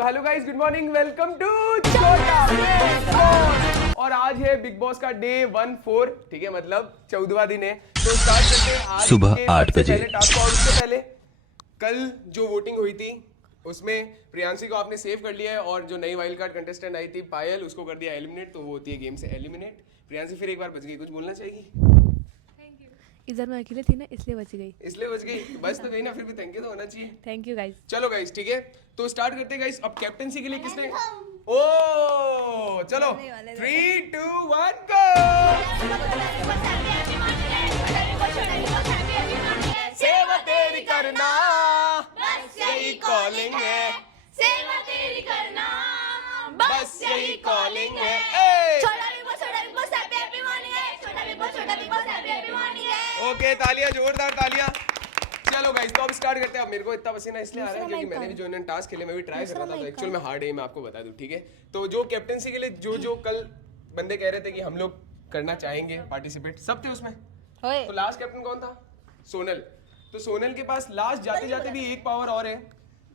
Hello guys, good morning, welcome to छोटा Bigg Boss. और आज है बिग बॉस का डे 14, ठीक है, मतलब 14वां दिन है। तो स्टार्ट करते हैं आज सुबह के 8 सबसे बजे। पहले टास्क को। और उससे पहले कल जो वोटिंग हुई थी उसमें प्रियांशी को आपने सेव कर लिया है और जो नई वाइल्ड कार्ड कंटेस्टेंट आई थी पायल, उसको कर दिया एलिमिनेट। तो वो होती है गेम से एलिमिनेट। प्रियांशी फिर एक बार बच गई, कुछ बोलना चाहिए? इधर मैं अकेले थी ना, इसलिए बच गई। इसलिए बच गई, बच तो गई ना, फिर भी थैंक यू तो होना चाहिए। Thank you guys. चलो गाइस, ठीक है, तो स्टार्ट करते हैं गाइस। अब कैप्टेंसी के लिए किसने ओ चलो 3 2 1 गो। सेवा तेरी करना बस यही कॉलिंग है, सेवा तेरी करना बस यही कॉलिंग है। छोटा बिग बॉस हैप्पी मॉर्निंग है। छोटा बिग बॉस हैप्पी मॉर्निंग है। ओके, तालियां, जोरदार तालियां। चलो गाइस, तो अब स्टार्ट करते हैं। अब मेरे को इतना पसीना इसलिए आ रहा है क्योंकि मैंने भी जो इन्होंने टास्क खेले, मैं भी ट्राई कर रहा था, तो एक्चुअल में हार्ड है, मैं आपको बता दूं, ठीक है। तो जो कैप्टेंसी के लिए जो कल बंदे कह रहे थे कि हम लोग करना चाहेंगे पार्टिसिपेट, सब थे उसमें। तो लास्ट कैप्टन कौन था? सोनल। तो सोनल के पास लास्ट जाते जाते भी एक पावर और है।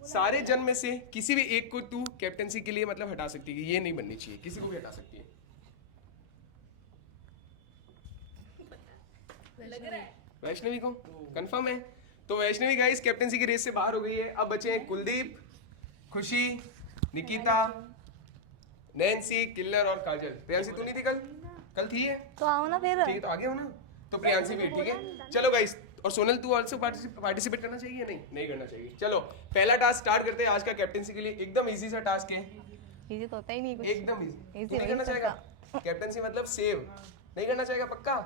सारे जन में से किसी भी एक को तू कैप्टेंसी के लिए मतलब हटा सकती है, ये नहीं बननी चाहिए, किसी को भी हटा सकती है। वैष्णवी को कंफर्म है? तो वैष्णवी गाइस कैप्टेंसी की रेस से बाहर हो गई है। अब बचे हैं कुलदीप, खुशी, निकिता, नैन्सी, किल्लर और काजल। प्रियांशी तू नहीं थी कल? कल थी है? तो आओ ना फिर। ठीक है, तो आगे हो ना, तो प्रियांशी भी, ठीक है। चलो गाइस, और सोनल तू ऑल्सो पार्टिसिपेट करना चाहिए या नहीं? नहीं करना चाहिए। चलो पहला टास्क स्टार्ट करते हैं आज का कैप्टेंसी के लिए। एकदम इजी सा टास्क है, इजी तो होता ही नहीं कुछ। एकदम इजी। Easy नहीं करना चाहेगा कैप्टेंसी, मतलब सेव नहीं करना चाहेगा पक्का?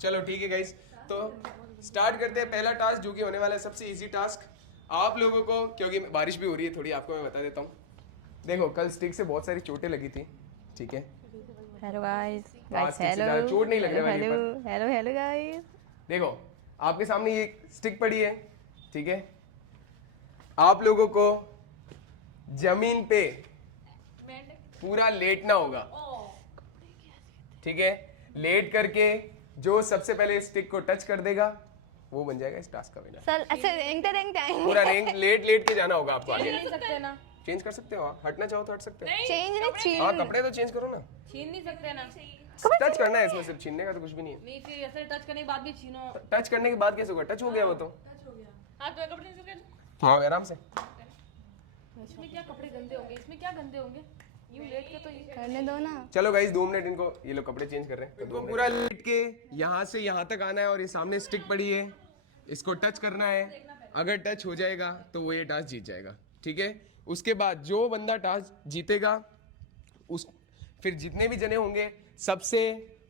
चलो ठीक है गाइस, तो स्टार्ट करते हैं पहला टास्क, जो कि होने वाला है सबसे इजी टास्क आप लोगों को, क्योंकि बारिश भी हो रही है थोड़ी, आपको मैं बता देता हूँ। देखो कल स्टिक से बहुत सारी चोटें लगी थी, ठीक है। Hello guys. आज stick से ज्यादा चोट नहीं लगने वाली पर। Hello guys. देखो आपके सामने ये स्टिक पड़ी है, ठीक है। आप लोगों को जमीन पे पूरा लेटना होगा, ठीक है। लेट करके जो सबसे पहले स्टिक को टच कर देगा वो बन जाएगा इस टास्क का विनर। सर ऐसे रेंगते आएंगे। पूरा लेट के जाना होगा आपको आगे। नहीं सकते ना, चेंज कर सकते हो आप, हटना चाहो तो हट सकते हो। चेंज नहीं छीन। हाँ, कपड़े तो चेंज करो ना, छीन नहीं सकते ना। टच करना है इसमें, सिर्फ छीनने का तो कुछ भी नहीं है। नहीं, फिर ऐसे टच करने के बाद भी छीनो। टच करने के बाद कैसे होगा? टच हो गया वो तो। हाँ तो कपड़े नहीं सकते। हाँ, आराम से। इसमें क्या कपड़े गंदे होंगे? इसमें क्या गंदे होंगे? यूं लेट के तो ये करने दो ना। चलो गाइस 2 मिनट, इनको ये लोग कपड़े चेंज कर रहे हैं। इनको पूरा लेट के यहाँ से यहाँ तक आना है और ये सामने स्टिक पड़ी है, इसको टच करना है। अगर टच हो जाएगा तो वो ये टास्क जीत जाएगा, ठीक है। उसके बाद जो बंदा टास्क जीतेगा उस फिर जितने भी जने होंगे सबसे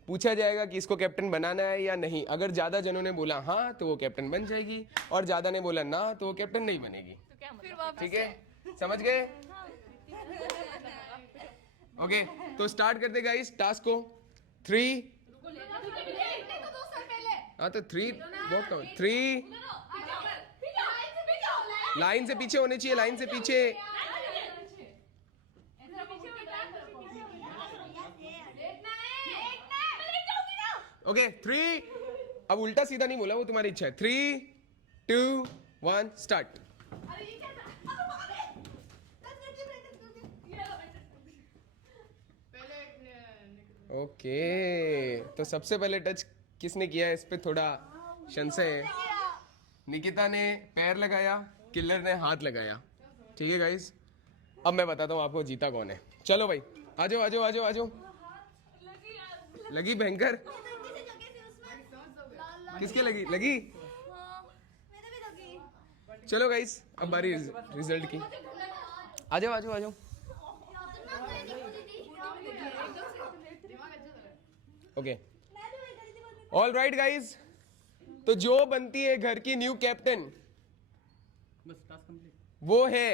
पूछा जाएगा कि इसको कैप्टन बनाना है या नहीं। अगर ज्यादा जनों ने बोला हाँ तो वो कैप्टन बन जाएगी, और ज्यादा ने बोला ना तो वो कैप्टन नहीं बनेगी, ठीक है। समझ गए? ओके, तो स्टार्ट करते गाइस टास्क को। 3 हाँ तो 3 बहुत कम। 3 लाइन से पीछे होने चाहिए, लाइन से पीछे। ओके 3, अब उल्टा सीधा नहीं बोला, वो तुम्हारी इच्छा है। 3 2 1 स्टार्ट। ओके, तो सबसे पहले टच किसने किया है? इस पे थोड़ा संशय है। निकिता ने पैर लगाया, किलर ने हाथ लगाया, ठीक है गाइस। अब मैं बताता हूँ आपको जीता कौन है। चलो भाई, आजो आजो आजो आजो। लगी भयंकर? किसके लगी? लगी? चलो गाइस, अब बारी रिजल्ट की। आजो आजो आजो। ओके, ऑल राइट गाइज, तो जो बनती है घर की न्यू कैप्टन वो है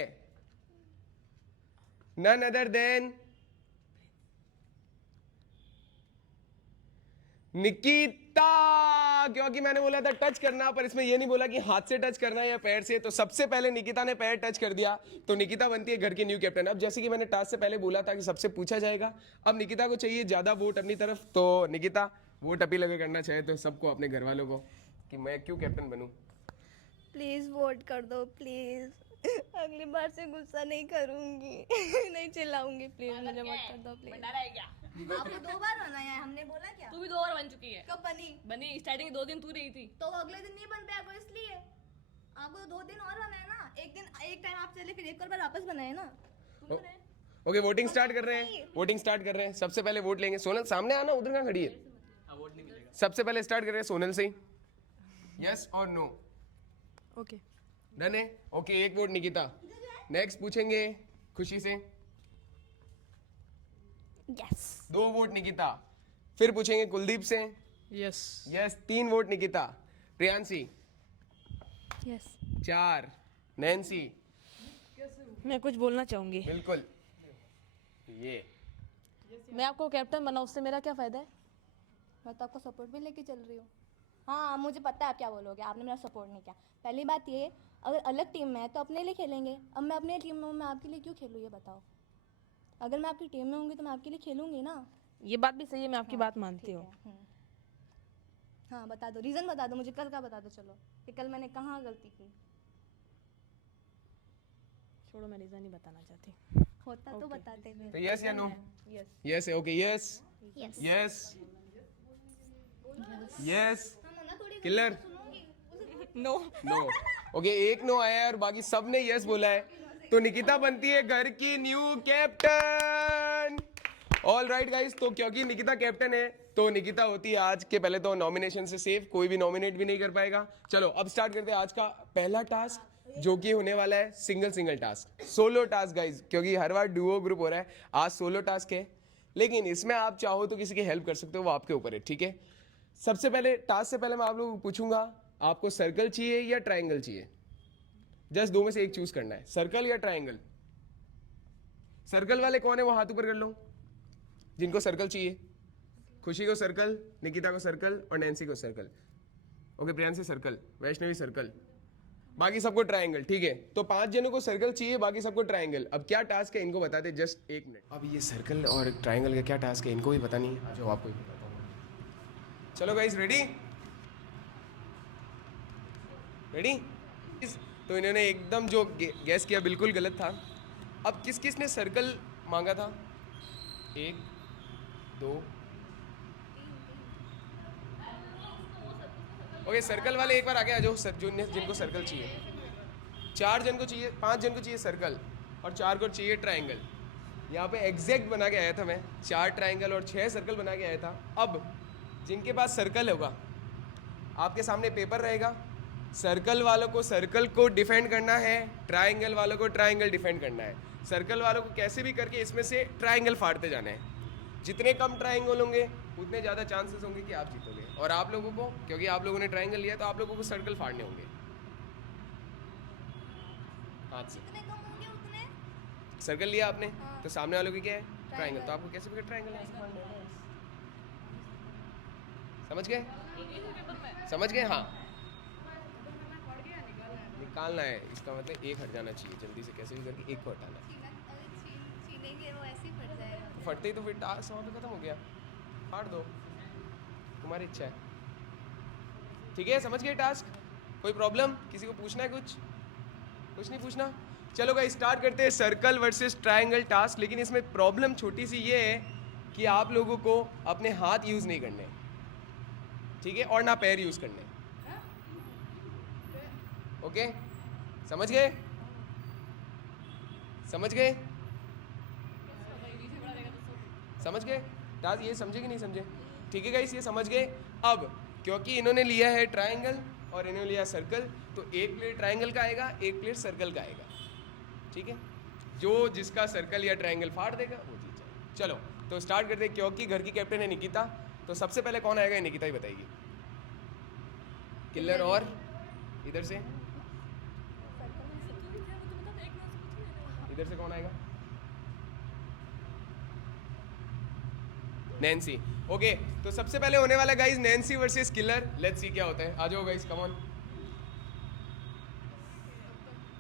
नन अदर देन निकिता। क्योंकि मैंने बोला था टच करना, पर इसमें ये नहीं बोला कि हाथ से टच करना है या पैर से। तो सबसे पहले निकिता ने पैर टच कर दिया, तो निकिता बनती है घर की न्यू कैप्टन। अब जैसे कि मैंने टास्क से पहले बोला था कि सबसे पूछा जाएगा, अब निकिता को चाहिए ज्यादा वोट अपनी तरफ। तो निकिता वोट अपील अगर करना चाहे तो सबको, अपने घर वालों को, कि मैं क्यों कैप्टन बनूं। प्लीज वोट कर दो प्लीज। अगली बार से गुस्सा नहीं करूंगी नहीं चिल्लाऊंगी प्लीज मुझे मत कर दो प्लीज भंडारा है क्या? आपको 2 बार बनाया है हमने बोला क्या तू भी 2 बार बन चुकी है। कब बनी बनी स्टार्टिंग 2 दिन तू रही थी। तो अगले दिन नहीं बन पाया आपको इसलिए आपको 2 दिन और बनाया ना एक टाइम आप चले फिर एक और बार वापस बनाए ना ओके वोटिंग स्टार्ट कर रहे हैं, वोटिंग स्टार्ट कर रहे हैं। सबसे पहले वोट लेंगे। सोनल सामने आना, उधर कहाँ खड़ी है? सबसे पहले स्टार्ट कर रहे हैं सोनल से। यस और नो? ओके डन है। ओके एक वोट निकिता। नेक्स्ट पूछेंगे खुशी से। Yes 2 vote Nikita. फिर पूछेंगे कुलदीप से। Yes yes 3 vote Nikita. Priyanshi yes 4। Nancy मैं कुछ बोलना चाहूंगी। बिल्कुल। ये मैं आपको कैप्टन बना, उससे मेरा क्या फायदा है? मैं तो आपका सपोर्ट भी लेके चल रही हूँ हाँ मुझे पता है आप क्या बोलोगे आपने मेरा सपोर्ट नहीं किया पहली बात ये अगर अलग टीम में है तो अपने लिए खेलेंगे अब मैं अपने टीम में हूँ मैं आपके लिए क्यों खेलूँ ये बताओ अगर मैं आपकी टीम में होंगी तो मैं आपके लिए खेलूंगी ना ये बात भी सही है, मैं आपकी बात मानती हूँ। हाँ बता दो रीज़न बता दो मुझे कल का बता दो चलो कि कल मैंने कहाँ गलती की छोड़ो मैं रीजन नहीं बताना चाहती। होता तो बताते थे तो यस या नो? यस यस है। Okay yes yes yes yes. Killer no no. Okay एक नो आया है और बाकी सब ने यस बोला है, तो निकिता बनती है घर की new captain. All right guys, तो क्योंकि निकिता कैप्टन है तो निकिता होती है आज के पहले तो नॉमिनेशन से सेफ, कोई भी नॉमिनेट भी नहीं कर पाएगा। चलो अब स्टार्ट करते हैं आज का पहला टास्क जो कि होने वाला है single task, solo task guys, क्योंकि हर बार डुओ ग्रुप हो रहा है, आज सोलो टास्क है। लेकिन इसमें आप चाहो तो किसी की हेल्प कर सकते हो, वो आपके ऊपर है, ठीक है। सबसे पहले टास्क से पहले मैं आप लोगों को पूछूंगा आपको सर्कल चाहिए या ट्राइंगल चाहिए? जस्ट 2 में से एक चूज करना है, सर्कल या ट्राइंगल। सर्कल वाले कौन है वो हाथ ऊपर कर लो जिनको सर्कल चाहिए। खुशी को सर्कल, निकिता को सर्कल और नैन्सी को circle. Okay Priyanshi circle, Vaishnavi circle, बाकी सबको ट्राइंगल, ठीक है। तो 5 जनों को सर्कल चाहिए, बाकी सबको ट्राइंगल। अब क्या टास्क है इनको बता दे, जस्ट 1 मिनट। अब ये सर्कल और ट्राइंगल का क्या टास्क है इनको भी पता नहीं है, जो आपको भी बताता हूँ। चलो गाइस रेडी रेडी। तो इन्होंने एकदम जो गैस किया बिल्कुल गलत था। अब किस किस ने सर्कल मांगा था? 1 2 ओके सर्कल वाले एक बार आगे आ जाओ, जिनको सर्कल चाहिए। 4 जन को चाहिए, 5 जन को चाहिए सर्कल और 4 को चाहिए ट्राइंगल। यहाँ पे एग्जैक्ट बना के आया था मैं, 4 ट्राइंगल और 6 सर्कल बना के आया था। अब जिनके पास सर्कल होगा आपके सामने पेपर रहेगा, सर्कल वालों को सर्कल को डिफेंड करना है, ट्राइंगल वालों को ट्राइंगल डिफेंड करना है। सर्कल वालों को कैसे भी करके इसमें से ट्राइंगल फाड़ते जाना है। जितने कम ट्राइंगल होंगे उतने ज़्यादा चांसेस होंगे कि आप जीतोगे, और आप लोगों को, क्योंकि आप लोगों ने ट्राइंगल लिया तो आप लोगों को सर्कल फाड़ने होंगे हाथ से। जितने कम होंगे उतने सर्कल लिया आपने हाँ। तो सामने वालों की क्या है? ट्राइंगल। तो आपको कैसे भी ट्राइंगल है, समझ गए? समझ गए? हाँ निकालना है, इसका मतलब एक हट जाना चाहिए जल्दी से, कैसे भी करके एक को हटाना है। छीनेंगे वो ऐसे ही फट जाएगा तो फटते ही तो फिर टास्क वहाँ पे खत्म हो गया, फाड़ दो, तुम्हारी इच्छा है, ठीक है। समझ गए टास्क? कोई प्रॉब्लम? किसी को पूछना है कुछ नहीं पूछना? चलो गाइस स्टार्ट करते हैं सर्कल वर्सेस ट्राइंगल टास्क। लेकिन इसमें प्रॉब्लम छोटी सी ये है कि आप लोगों को अपने हाथ यूज़ नहीं करने, ठीक है, और ना पैर यूज़ करने, ओके? समझ गए? समझ गए? समझ गए टास्क? ये समझे कि नहीं समझे? ठीक है गाइस ये समझ गए। अब क्योंकि इन्होंने लिया है ट्राइंगल और इन्होंने लिया सर्कल, तो एक प्लेट ट्राइंगल का आएगा, एक प्लेट सर्कल का आएगा, ठीक है। जो जिसका सर्कल या ट्राइंगल फाड़ देगा वो जीत जाएगा। चलो तो स्टार्ट करते हैं। क्योंकि घर की कैप्टन है निकिता, तो सबसे पहले कौन आएगा? निकिता ही बताएगी। किलर और इधर से कौन आएगा? नैन्सी। ओके तो सबसे पहले होने वाला guys Nancy versus killer. Let's see क्या होता है। आ जाओ guys, come on,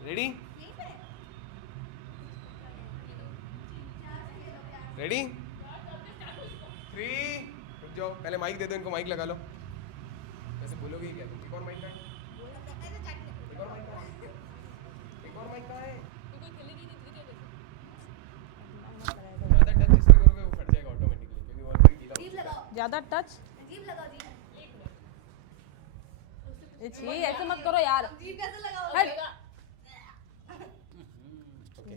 ready ready 3 रुक जाओ, पहले माइक दे दो इनको, माइक लगा लो। वैसे बोलोगे क्या तुम? एक और माइक का, एक और माइक का, एक और माइक कहाँ है? कोई खेलेगी नहीं तो क्या कैसे? ज़्यादा टच जिसमें करोगे वो फट जाएगा ऑटोमेटिकली क्योंकि वो ऑलरेडी गीला हो जीभ लगाओ, ज्यादा टच जीभ लगाओ, जीभ। छी ऐसे मत करो यार। जीभ कैसे लगाओ? हट।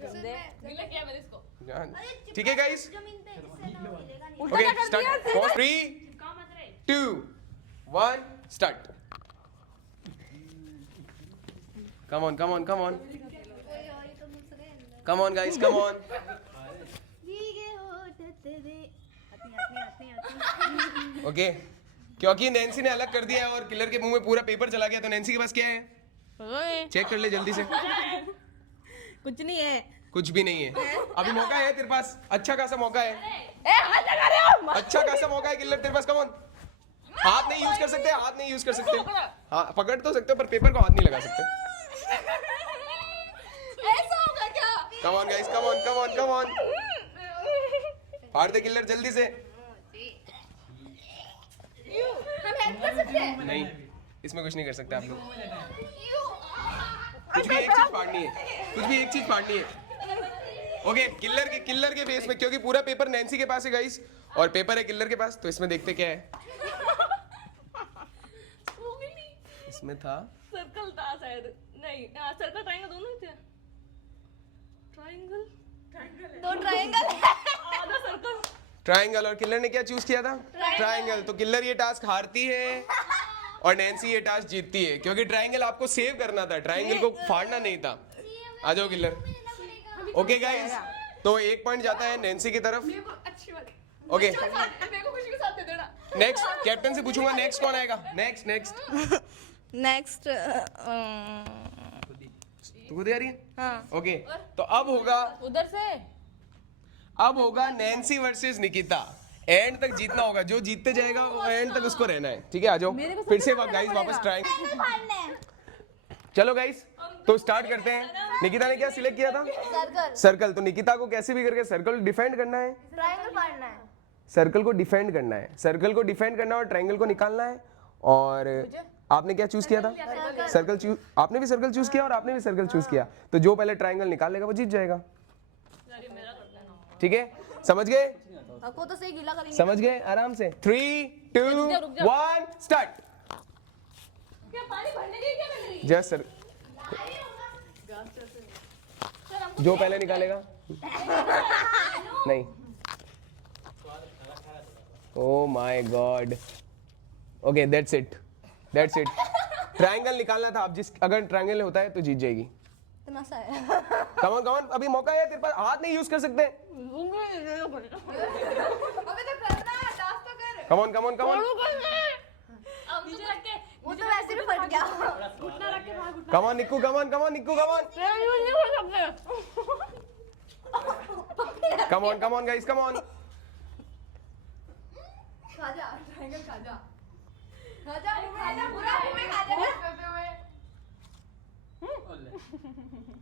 गंदे। मिला क्या मैंने इसको? हाँ, ठीक है गाइस जमीन पे इससे ना वो हिलेगा नहीं। उल्टा ओके क्या कर स्टार्ट दिया? 3 2 1 स्टार्ट कम ऑन कोई और ही तो मुझसे गए अंदर। Come on guys come on भीगे होठ तेरे। आती। ओके क्योंकि नैन्सी ने अलग कर दिया है और किलर के मुंह में पूरा पेपर चला गया तो नैन्सी के पास क्या है चेक कर ले जल्दी से कुछ नहीं है। कुछ भी नहीं है अभी मौका है तेरे पास अच्छा खासा मौका है ए हाथ लगा रहे हो? अच्छा खासा मौका है किलर तेरे पास कम ऑन हाथ नहीं यूज कर सकते हाथ नहीं यूज कर सकते हाँ पकड़ तो सकते हो पर पेपर को हाथ नहीं लगा सकते ऐसा होगा क्या? Come on guys come on come on come on फाड़ दे किलर जल्दी से हम हेल्प कर सकते हैं। नहीं इसमें कुछ नहीं कर सकते आप लोग कुछ भी एक चीज फाड़नी है कुछ भी एक चीज फाड़नी है ओके किलर के फेस में क्योंकि पूरा पेपर नैन्सी के पास है गाइस और पेपर है किलर के पास तो इसमें देखते क्या है इसमें था सर्कल था शायद। नहीं सर्कल ट्रायंगल दोनों ही थे। ट्रायंगल दो ट्रायंगल आधा सर्कल। ट्रायंगल और किलर ने क्या चूज किया था ट्रायंगल तो किलर ये टास्क हारती है और नैन्सी ये टास्क जीतती है क्योंकि ट्रायंगल आपको सेव करना था ट्रायंगल को फाड़ना नहीं था आ जाओ किलर ओके गाइस तो एक पॉइंट जाता है नैन्सी की तरफ अच्छी बात। ओके मेरे को खुशी के साथ दे देना। नेक्स्ट कैप्टन से पूछूंगा नेक्स्ट कौन आएगा नेक्स्ट नेक्स्ट तू खुद आ रही है हाँ ओके तो अब होगा नैन्सी वर्सेस निकिता एंड तक जीतना होगा जो जीतते जाएगा वो एंड तक उसको रहना है ठीक है आ जाओ फिर से गाइस वापस ट्राई चलो गाइस तो स्टार्ट करते हैं निकिता ने क्या सिलेक्ट किया था सर्कल सर्कल तो निकिता को कैसे भी करके सर्कल डिफेंड करना है ट्रायंगल फाड़ना है। सर्कल को डिफेंड करना है सर्कल को डिफेंड करना है और ट्रायंगल को निकालना है और आपने क्या चूज किया था सर्कल चूज आपने भी सर्कल चूज किया और आपने भी सर्कल चूज किया तो जो पहले ट्रायंगल निकाल लेगा वो जीत जाएगा ठीक है समझ गए आपको तो सही गीला करेंगे। समझ गए आराम से 3 2 1 स्टार्ट क्या पानी भरने गई क्या मैंने? जस्ट सर जो पहले निकालेगा नहीं ओ my God okay that's it triangle निकालना था आप जिस अगर ट्रायंगल होता है तो जीत जाएगी तमाशा है। कम ऑन अभी मौका है तेरे पास हाथ नहीं यूज कर सकते अबे तो करना है टास्क तो कर। कम ऑन अब नीचे रख के वो तो वैसे भी फट गया। घुटना रख के बाहर घुटना। Come on Nikku come on नहीं हो सकते। Come on guys come on खा जा ट्रायंगल खा जा पूरा मुंह में खा जा।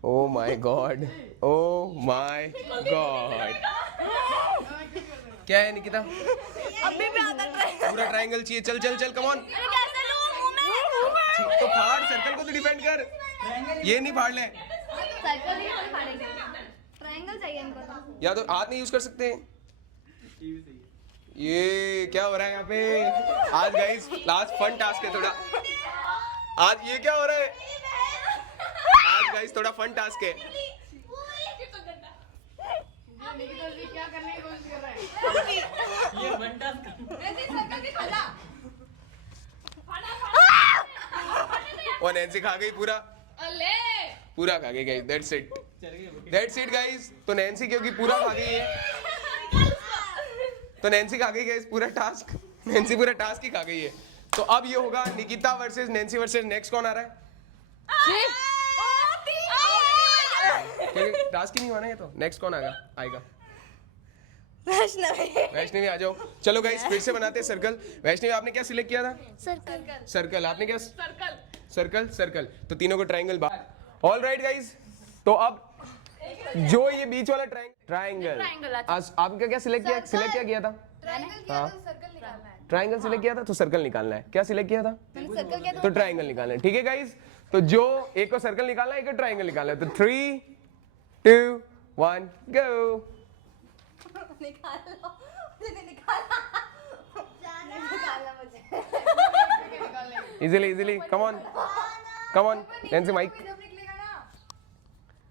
ओ माय गॉड क्या है निकिता अभी भी आधा ट्रायंगल। पूरा ट्रायंगल चाहिए चल कम ऑन कैसे लूं मुंह में? तो फाड़ सर्कल को तो डिफेंड कर ये नहीं फाड़ ले सर्कल ही कोई फाड़ेगा। ट्रायंगल चाहिए इनको तो। या तो हाथ नहीं यूज कर सकते ये क्या हो रहा है यहाँ पे आज गाइस लास्ट फन टास्क है थोड़ा आज ये क्या हो रहा है आज गाइस थोड़ा फन टास्क है क्या करने की कोशिश कर रहा है? ये बनता सर्कल भी खा जा। और नैन्सी खा गई पूरा खा गई गाइस दैट्स इट गाइस तो नैन्सी क्योंकि पूरा खा गई है तो नैन्सी खा गई गाइस पूरा टास्क नैन्सी पूरा टास्क ही खा गई है तो अब ये होगा Nikita versus Nancy versus next कौन आ रहा है क्योंकि टास्क ही नहीं हुआ ना ये तो नेक्स्ट कौन आएगा वैष्णवी आ जाओ चलो गाइस फिर से बनाते हैं सर्कल वैष्णवी आपने क्या सिलेक्ट किया था सर्कल आपने क्या सर्कल तो तीनों को ट्रायंगल बाहर ऑल राइट गाइस तो अब जो ये बीच वाला ट्रायंगल आपने क्या सिलेक्ट किया था ट्रायंगल सिलेक्ट किया था तो सर्कल निकालना है क्या सिलेक्ट किया था सर्कल क्या तो ट्रायंगल निकालना है ठीक है गाइस तो जो एक को सर्कल निकालना है, एक को ट्राइंगल निकालना है। तो 3 2 1 गो। निकालो, मुझे निकाला मुझे। इजीली कम ऑन लेंसी माइक।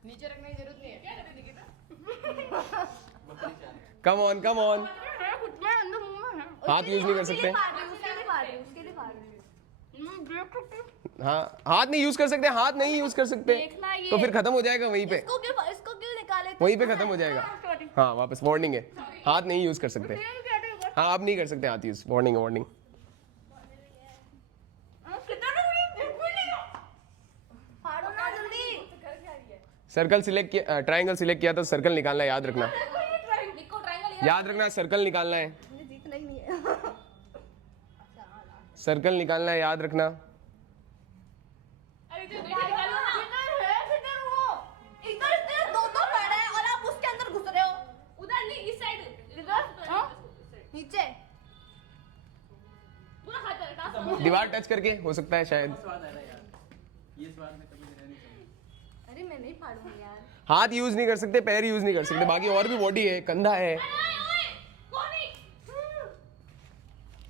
नीचे रखने की जरूरत नहीं है। कम ऑन हाथ यूज नहीं कर सकते। उसके लिए फाड़ रही हूँ। हाँ, हाथ नहीं यूज कर सकते, हाथ नहीं यूज कर सकते तो फिर खत्म हो जाएगा वहीं पे, इसको क्यों निकाले? वहीं पे खत्म हो जाएगा। हाँ, वापस वार्निंग है, हाथ नहीं यूज कर सकते। हाँ, आप नहीं कर सकते हाथ यूज, वार्निंग। फाड़ो ना जल्दी। सर्कल सिलेक्ट किया, ट्राइंगल सिलेक्ट किया तो सर्कल निकालना है, याद रखना। याद रखना, सर्कल निकालना है, मुझे जीतना ही नहीं है। सर्कल निकालना है, याद रखना। अरे जो देखिए निकालो ना। इधर दो खड़े हैं और आप उसके अंदर घुस रहे हो। उधर नहीं, इस साइड नीचे पूरा हाथ डाल। दीवार टच करके हो सकता है शायद। अरे मैं नहीं फाड़ूंगी यार। हाथ यूज नहीं कर सकते, पैर यूज नहीं कर सकते, बाकी और भी बॉडी है, कंधा है।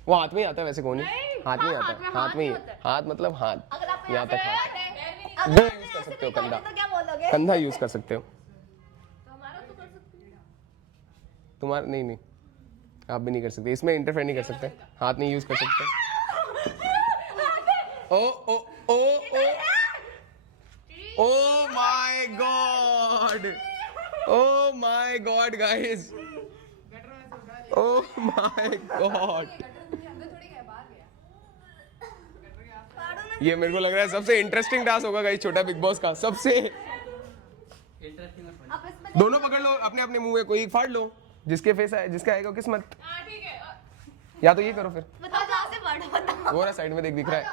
वो हाथ में ही आता है वैसे, कोनी हाथ में ही आता है, हाथ में ही। हाथ मतलब हाथ, अगर आप यहाँ तक हाथ। अगर वो आप यूज कर ऐसे सकते हो, निकाले कंधा तो क्या बोलोगे? कंधा यूज कर सकते हो। हमारा तो कर सकते हैं। तुम्हारा नहीं, आप भी नहीं कर सकते, इसमें इंटरफेयर नहीं कर सकते, हाथ नहीं यूज कर सकते। Oh oh oh oh oh my god guys, oh my god. ये मेरे को लग रहा है सबसे इंटरेस्टिंग टास्क होगा गाइस, छोटा बिग बॉस का सबसे। आप इसमें दोनों पकड़ लो अपने अपने मुंह में, कोई फाड़ लो, जिसके फेस आए, जिसका आएगा किस्मत। हाँ ठीक है। या तो ये करो फिर, बताओ कहाँ से फाड़ो, बताओ। वो रहा साइड में, दिख रहा है।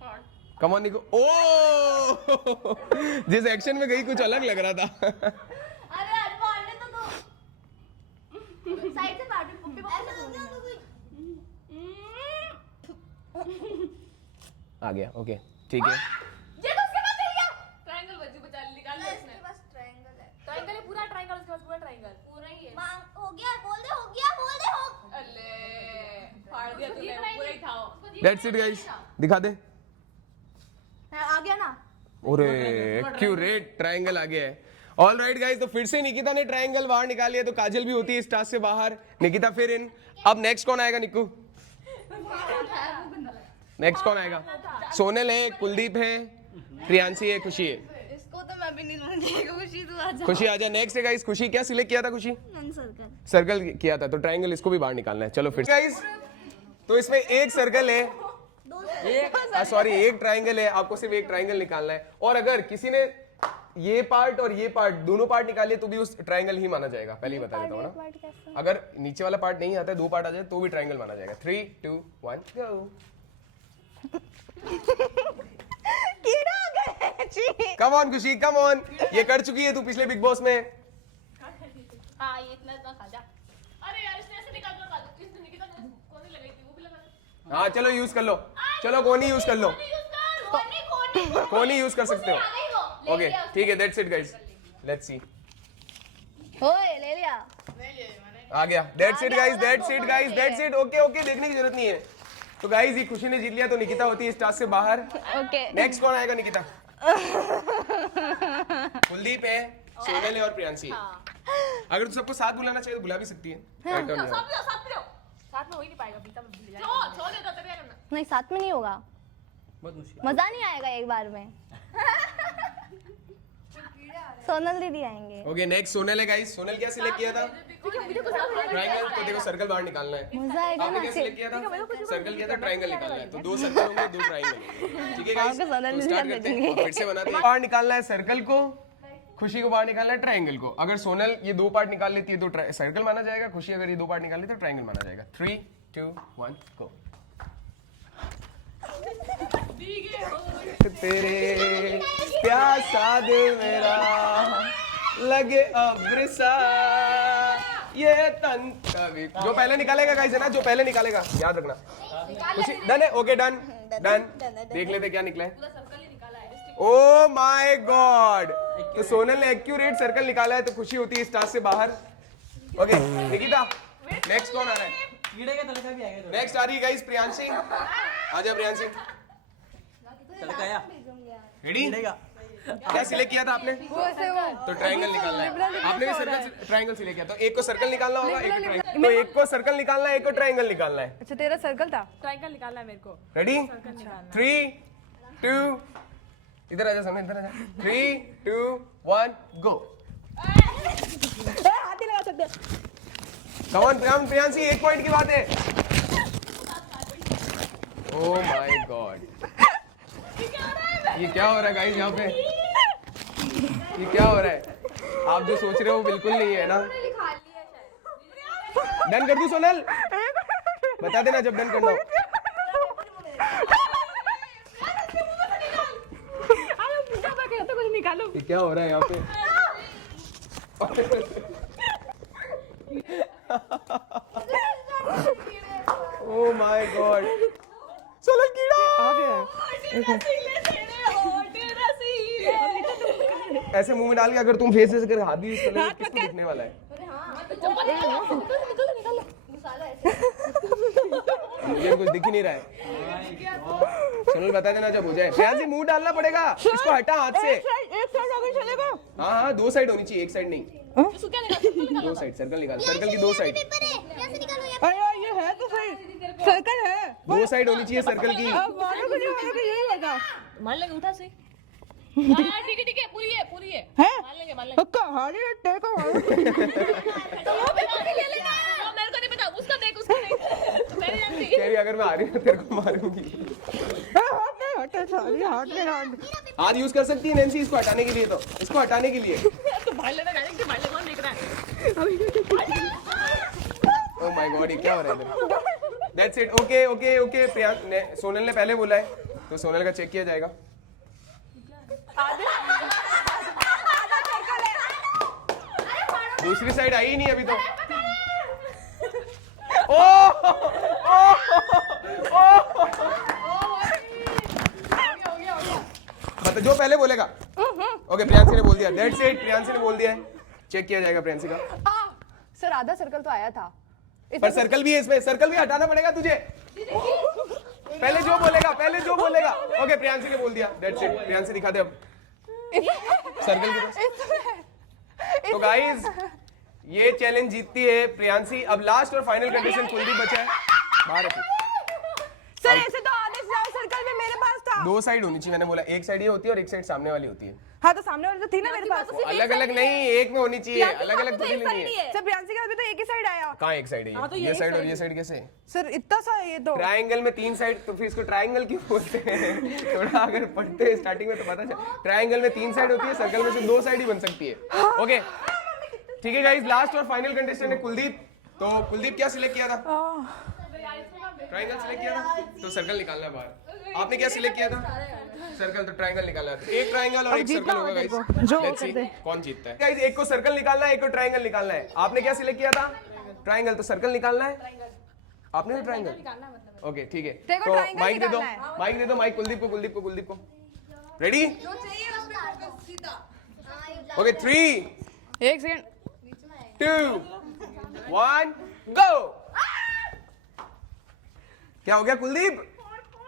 फाड़। कम ऑन निको। ओ जिस एक्शन में गई कुछ अलग लग रहा था। अरे आज फाड़ने तो दो। साइड से फाड़, पप्पी आ गया, ओके ठीक है। ये तो उसके पास चल गया। ट्रायंगल बचा निकाल लिया उसने। इसके पास ट्रायंगल है। ट्रायंगल है पूरा, ट्रायंगल उसके पास पूरा ट्रायंगल पूरा ही है। हो गया, बोल दे हो। अल्ले फाड़ दिया तूने, पूरा ही था वो। दैट्स इट गाइस, दिखा दे। आ गया ना? ओरे एक्यूरेट ट्रायंगल आ गया है। ऑल राइट गाइस, तो फिर से निकिता ने ट्रायंगल बाहर निकाल लिया, तो काजल भी होती है इस टास्क से बाहर। निकिता फिर इन। अब नेक्स्ट कौन आएगा निक्कू? नेक्स्ट कौन आएगा? सोनल है, कुलदीप है, प्रियांशी है, खुशी है। इसको तो मैं भी नहीं लूंगी। खुशी तू आ जा। खुशी आजा। नेक्स्ट है गाइस, खुशी क्या सिलेक्ट किया था? खुशी सर्कल। सर्कल किया था, तो ट्रायंगल इसको भी बाहर निकालना है। चलो फिर गाइस, तो इसमें एक सर्कल है, सॉरी एक ट्रायंगल है, आपको सिर्फ एक ट्रायंगल निकालना है। और अगर किसी ने ये पार्ट और ये पार्ट दोनों पार्ट निकाले तो भी उस ट्रायंगल ही माना जाएगा। पहले ही बता देता हूँ ना, अगर नीचे वाला पार्ट नहीं आता है, दो पार्ट आ जाए तो भी ट्रायंगल माना जाएगा। 3 2 1 गो। कीड़ा आ गया। कम ऑन खुशी, कम ऑन, ये कर चुकी है तू पिछले बिग बॉस में। हाँ ये इतना खा जा। अरे यार इसने ऐसे निकाल कर खा दो। इसने निकिता को कौन सी लगाई थी, वो भी लगा दे। हाँ चलो यूज कर लो, चलो कोनी यूज कर लो, कोनी यूज कर सकते हो। ओके ठीक है, that's it guys, let's see. ओए ले लिया। आ गया, that's it guys, that's it guys, that's it. Okay okay, देखने की जरूरत नहीं है। तो गाइस ये खुशी ने जीत लिया, तो निकिता होती है इस टास्क से बाहर। ओके। नेक्स्ट कौन आएगा? निकिता, कुलदीप है, सोनल है और प्रियांशी है। अगर तू सबको साथ बुलाना चाहिए तो बुला भी सकती है। साथ में हो ही नहीं पाएगा, पीता में भूल जाएगा। छोड़ देता तेरे करना। नहीं, साथ में नहीं होगा, बहुत मुश्किल। मजा नहीं आएगा एक बार में। सोनल दीदी आएंगे। ओके नेक्स्ट सोनल है गाइस। सोनल क्या सिलेक्ट किया था? ट्रायंगल। तो देखो सर्कल बाहर निकालना है। मजा आएगा आपने ना। क्या सिलेक्ट किया था? सर्कल किया था, ट्रायंगल निकालना है। तो दो सर्कल होंगे, दो ट्रायंगल होंगे। ठीक है गाइस, आपको सोनल तो दीदी स्टार्ट का करते हैं देखेंगे। और फिर से बनाते हैं। बाहर निकालना है सर्कल को, खुशी को बाहर निकालना है ट्रायंगल को। अगर सोनल ये दो पार्ट निकाल लेती है तो सर्कल माना जाएगा, खुशी अगर ये दो पार्ट निकाल लेती है तो ट्रायंगल माना जाएगा। 3 2 1 गो। तेरे प्यासा दिल मेरा लगे अब्र सा, ये तन कभी। जो पहले निकालेगा गाइस है ना, जो पहले निकालेगा याद रखना। खुशी डन है? Okay done done. देख लेते क्या निकला है। ओ माय गॉड, तो सोनल ने एक्यूरेट सर्कल निकाला है, तो खुशी होती है इस टास्क से बाहर। ओके निकिता, नेक्स्ट कौन आ रहा है? कीड़े का तड़का भी आएगा। नेक्स्ट आ रही है गाइस प्रियांशी। आजा प्रियांशी, तड़का आया। रेडी? कीड़े का। क्या सिलेक्ट किया था आपने? तो ट्रायंगल निकालना है। आपने भी सर्कल ट्रायंगल सिलेक्ट किया था। एक को सर्कल निकालना होगा, एक ट्रायंगल। तो एक को सर्कल निकालना है, एक को ट्रायंगल निकालना है। अच्छा तेरा सर्कल था। ट्रायंगल निकालना है मेरे को। रेडी? 3 2 इधर आजा सामने, इधर आजा। 3 2 1 गो। हाथ ही लगा सकते हैं। कम ऑन प्रियांशी, एक पॉइंट की बात है। ओह माय गॉड, ये क्या हो रहा है गाइस यहाँ पे? ये क्या हो रहा है? आप जो सोच रहे हो बिल्कुल नहीं है ना। डन कर दूं सोनल? बता देना जब डन करना हो। कुछ निकालो। ये क्या हो रहा है यहाँ पे? ओह माय गॉड, सोनल कीड़ा आ गया। ऐसे मुंह में डाल के अगर तुम फेस से कर हाथ भी यूज कर ले, किसको दिखने वाला है? मुझे कुछ दिख ही नहीं रहा है। सोनल बता देना जब हो जाए। प्रियांशी मुंह डालना पड़ेगा, इसको हटा हाथ से। एक साइड आगे चलेगा। हाँ हाँ, 2 साइड होनी चाहिए, एक साइड नहीं। 2 साइड, सर्कल निकाल, सर्कल की 2 साइड। अरे ये है तो सही, सर्कल है। 2 साइड होनी चाहिए सर्कल की। अब वालों को यही लगा। मान लेंगे, उठा से। हाँ ठीक है, पूरी है हैं? मान लेंगे। कहानी टेको मारो। तो वो भी ले लेना। मेरे को नहीं पता, उसका देख मेरे जानती। कह रही अगर मैं आ रही हूँ तेरे को मारूंगी। हाथ यूज कर सकती है नैन्सी इसको हटाने के लिए, तो इसको हटाने के लिए। तो भाई लेना, डायरेक्ट भाई लेना, कौन देख रहा है? ओह माय गॉड, ये क्या हो रहा है इधर? That's it. Okay okay okay, Sonal ने पहले बोला है तो सोनल का चेक किया जाएगा। दूसरी साइड आई ही नहीं अभी तो। ओह मतलब जो पहले बोलेगा। ओके प्रियांशी ने बोल दिया, दैट्स इट, प्रियांशी ने बोल दिया है, चेक किया जाएगा प्रियांशी का। सर आधा सर्कल तो आया था। पर सर्कल भी है इसमें, सर्कल भी हटाना पड़ेगा तुझे। पहले जो बोलेगा। ओके प्रियांशी ने बोल दिया, दैट्स इट। प्रियांशी दिखा दे अब सर्कल की। तो गाइस ये चैलेंज जीतती है प्रियांशी। अब लास्ट और फाइनल कंडीशन कुलदीप बचा है। बाहर रखिए सर ऐसे तो आधे सर्कल में मेरे पास था। 2 साइड होनी चाहिए, मैंने बोला। एक साइड ये होती है और एक साइड सामने वाली होती है। हाँ तो सामने वाली तो थी ना मेरे पास। अलग अलग नहीं, एक में होनी चाहिए, अलग अलग थोड़ी नहीं है। सर प्रियांशी का अभी तो एक ही साइड आया। कहाँ एक साइड है? ये साइड और ये साइड कैसे? सर इतना सा है ये तो। ट्रायंगल में 3 साइड, तो फिर इसको ट्रायंगल क्यों बोलते हैं? थोड़ा अगर पढ़ते हैं स्टार्टिंग में तो पता चल। ट्रायंगल में 3 साइड होती है, सर्कल में सिर्फ 2 साइड ही बन सकती है। ओके ठीक है गाइस, लास्ट और फाइनल कंटेस्टेंट है कुलदीप। तो कुलदीप क्या सिलेक्ट किया था? ट्रायंगल सिलेक्ट किया था, तो सर्कल निकालना है बाहर। आपने क्या सिलेक्ट किया था? सर्कल, तो ट्रायंगल निकालना है। एक ट्रायंगल और एक सर्कल होगा गाइस। लेट्स सी कौन जीतता है। गाइस एक को सर्कल निकालना है, एक को ट्रायंगल निकालना है। आपने क्या सिलेक्ट किया था? ट्रायंगल, तो सर्कल निकालना है। आपने भी ट्रायंगल? ओके ठीक है, तो माइक दे दो, माइक कुलदीप को। रेडी? ओके 3 एक सेकंड। 2 1 गो। क्या हो गया कुलदीप?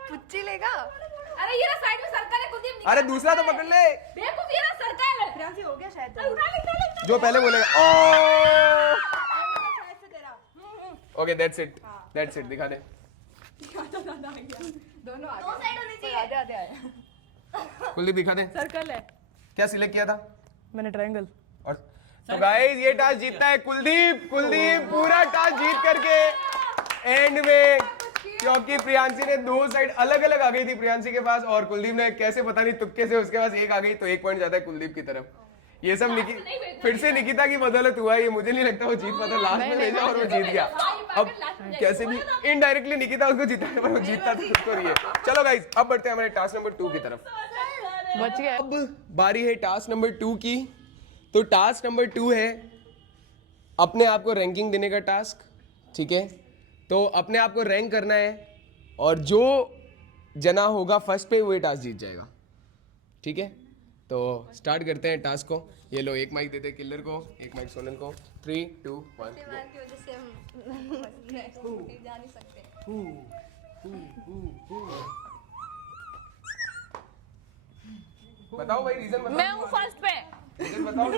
पुच्ची लेगा। अरे ये साइड में सर्कल है, कुलदीप निकाल। अरे दूसरा तो पकड़ ले। देखो ये सर्कल है। प्रियांशी हो गया शायद। उठा ले। जो पहले बोलेगा। ओके दैट्स इट, दिखा दे। दोनों दो साइड होनी चाहिए। आधे आए। कुलदीप दिखा दे, सर्कल है। क्या सिलेक्ट किया था? मैंने ट्रायंगल। और तो गाइस ये टास्क जीतता है कुलदीप पूरा टास्क जीत करके एंड में, क्योंकि प्रियांशी ने 2 साइड अलग अलग आ गई थी प्रियांशी के पास, और कुलदीप ने कैसे पता नहीं तुक्के से उसके पास एक आ गई, तो 1 पॉइंट जाता है कुलदीप की तरफ। ये सब फिर से निकिता की बदौलत हुआ, ये मुझे नहीं लगता वो जीत पाता। लास्ट में भेजा और वो जीत गया। अब कैसे भी इनडायरेक्टली निकिता उसको जिताने पर वो जीतता तो खुद को रही है। चलो गाइस अब बढ़ते हैं हमारे टास्क नंबर 2 की तरफ। बच गया। अब बारी है टास्क नंबर 2 की। तो टास्क नंबर 2 है अपने आप को रैंकिंग देने का टास्क। ठीक है, तो अपने आप को रैंक करना है और जो जना होगा फर्स्ट पे वो टास्क जीत जाएगा। ठीक है, तो स्टार्ट करते हैं टास्क को। ये लो, एक माइक देते हैं किलर को, एक माइक सोनल को। 3 2 1 की वजह से हम जा नहीं सकते। बताओ भाई, रीजन बताओ। मैं हूँ फर्स्ट पे। रीजन बताओ,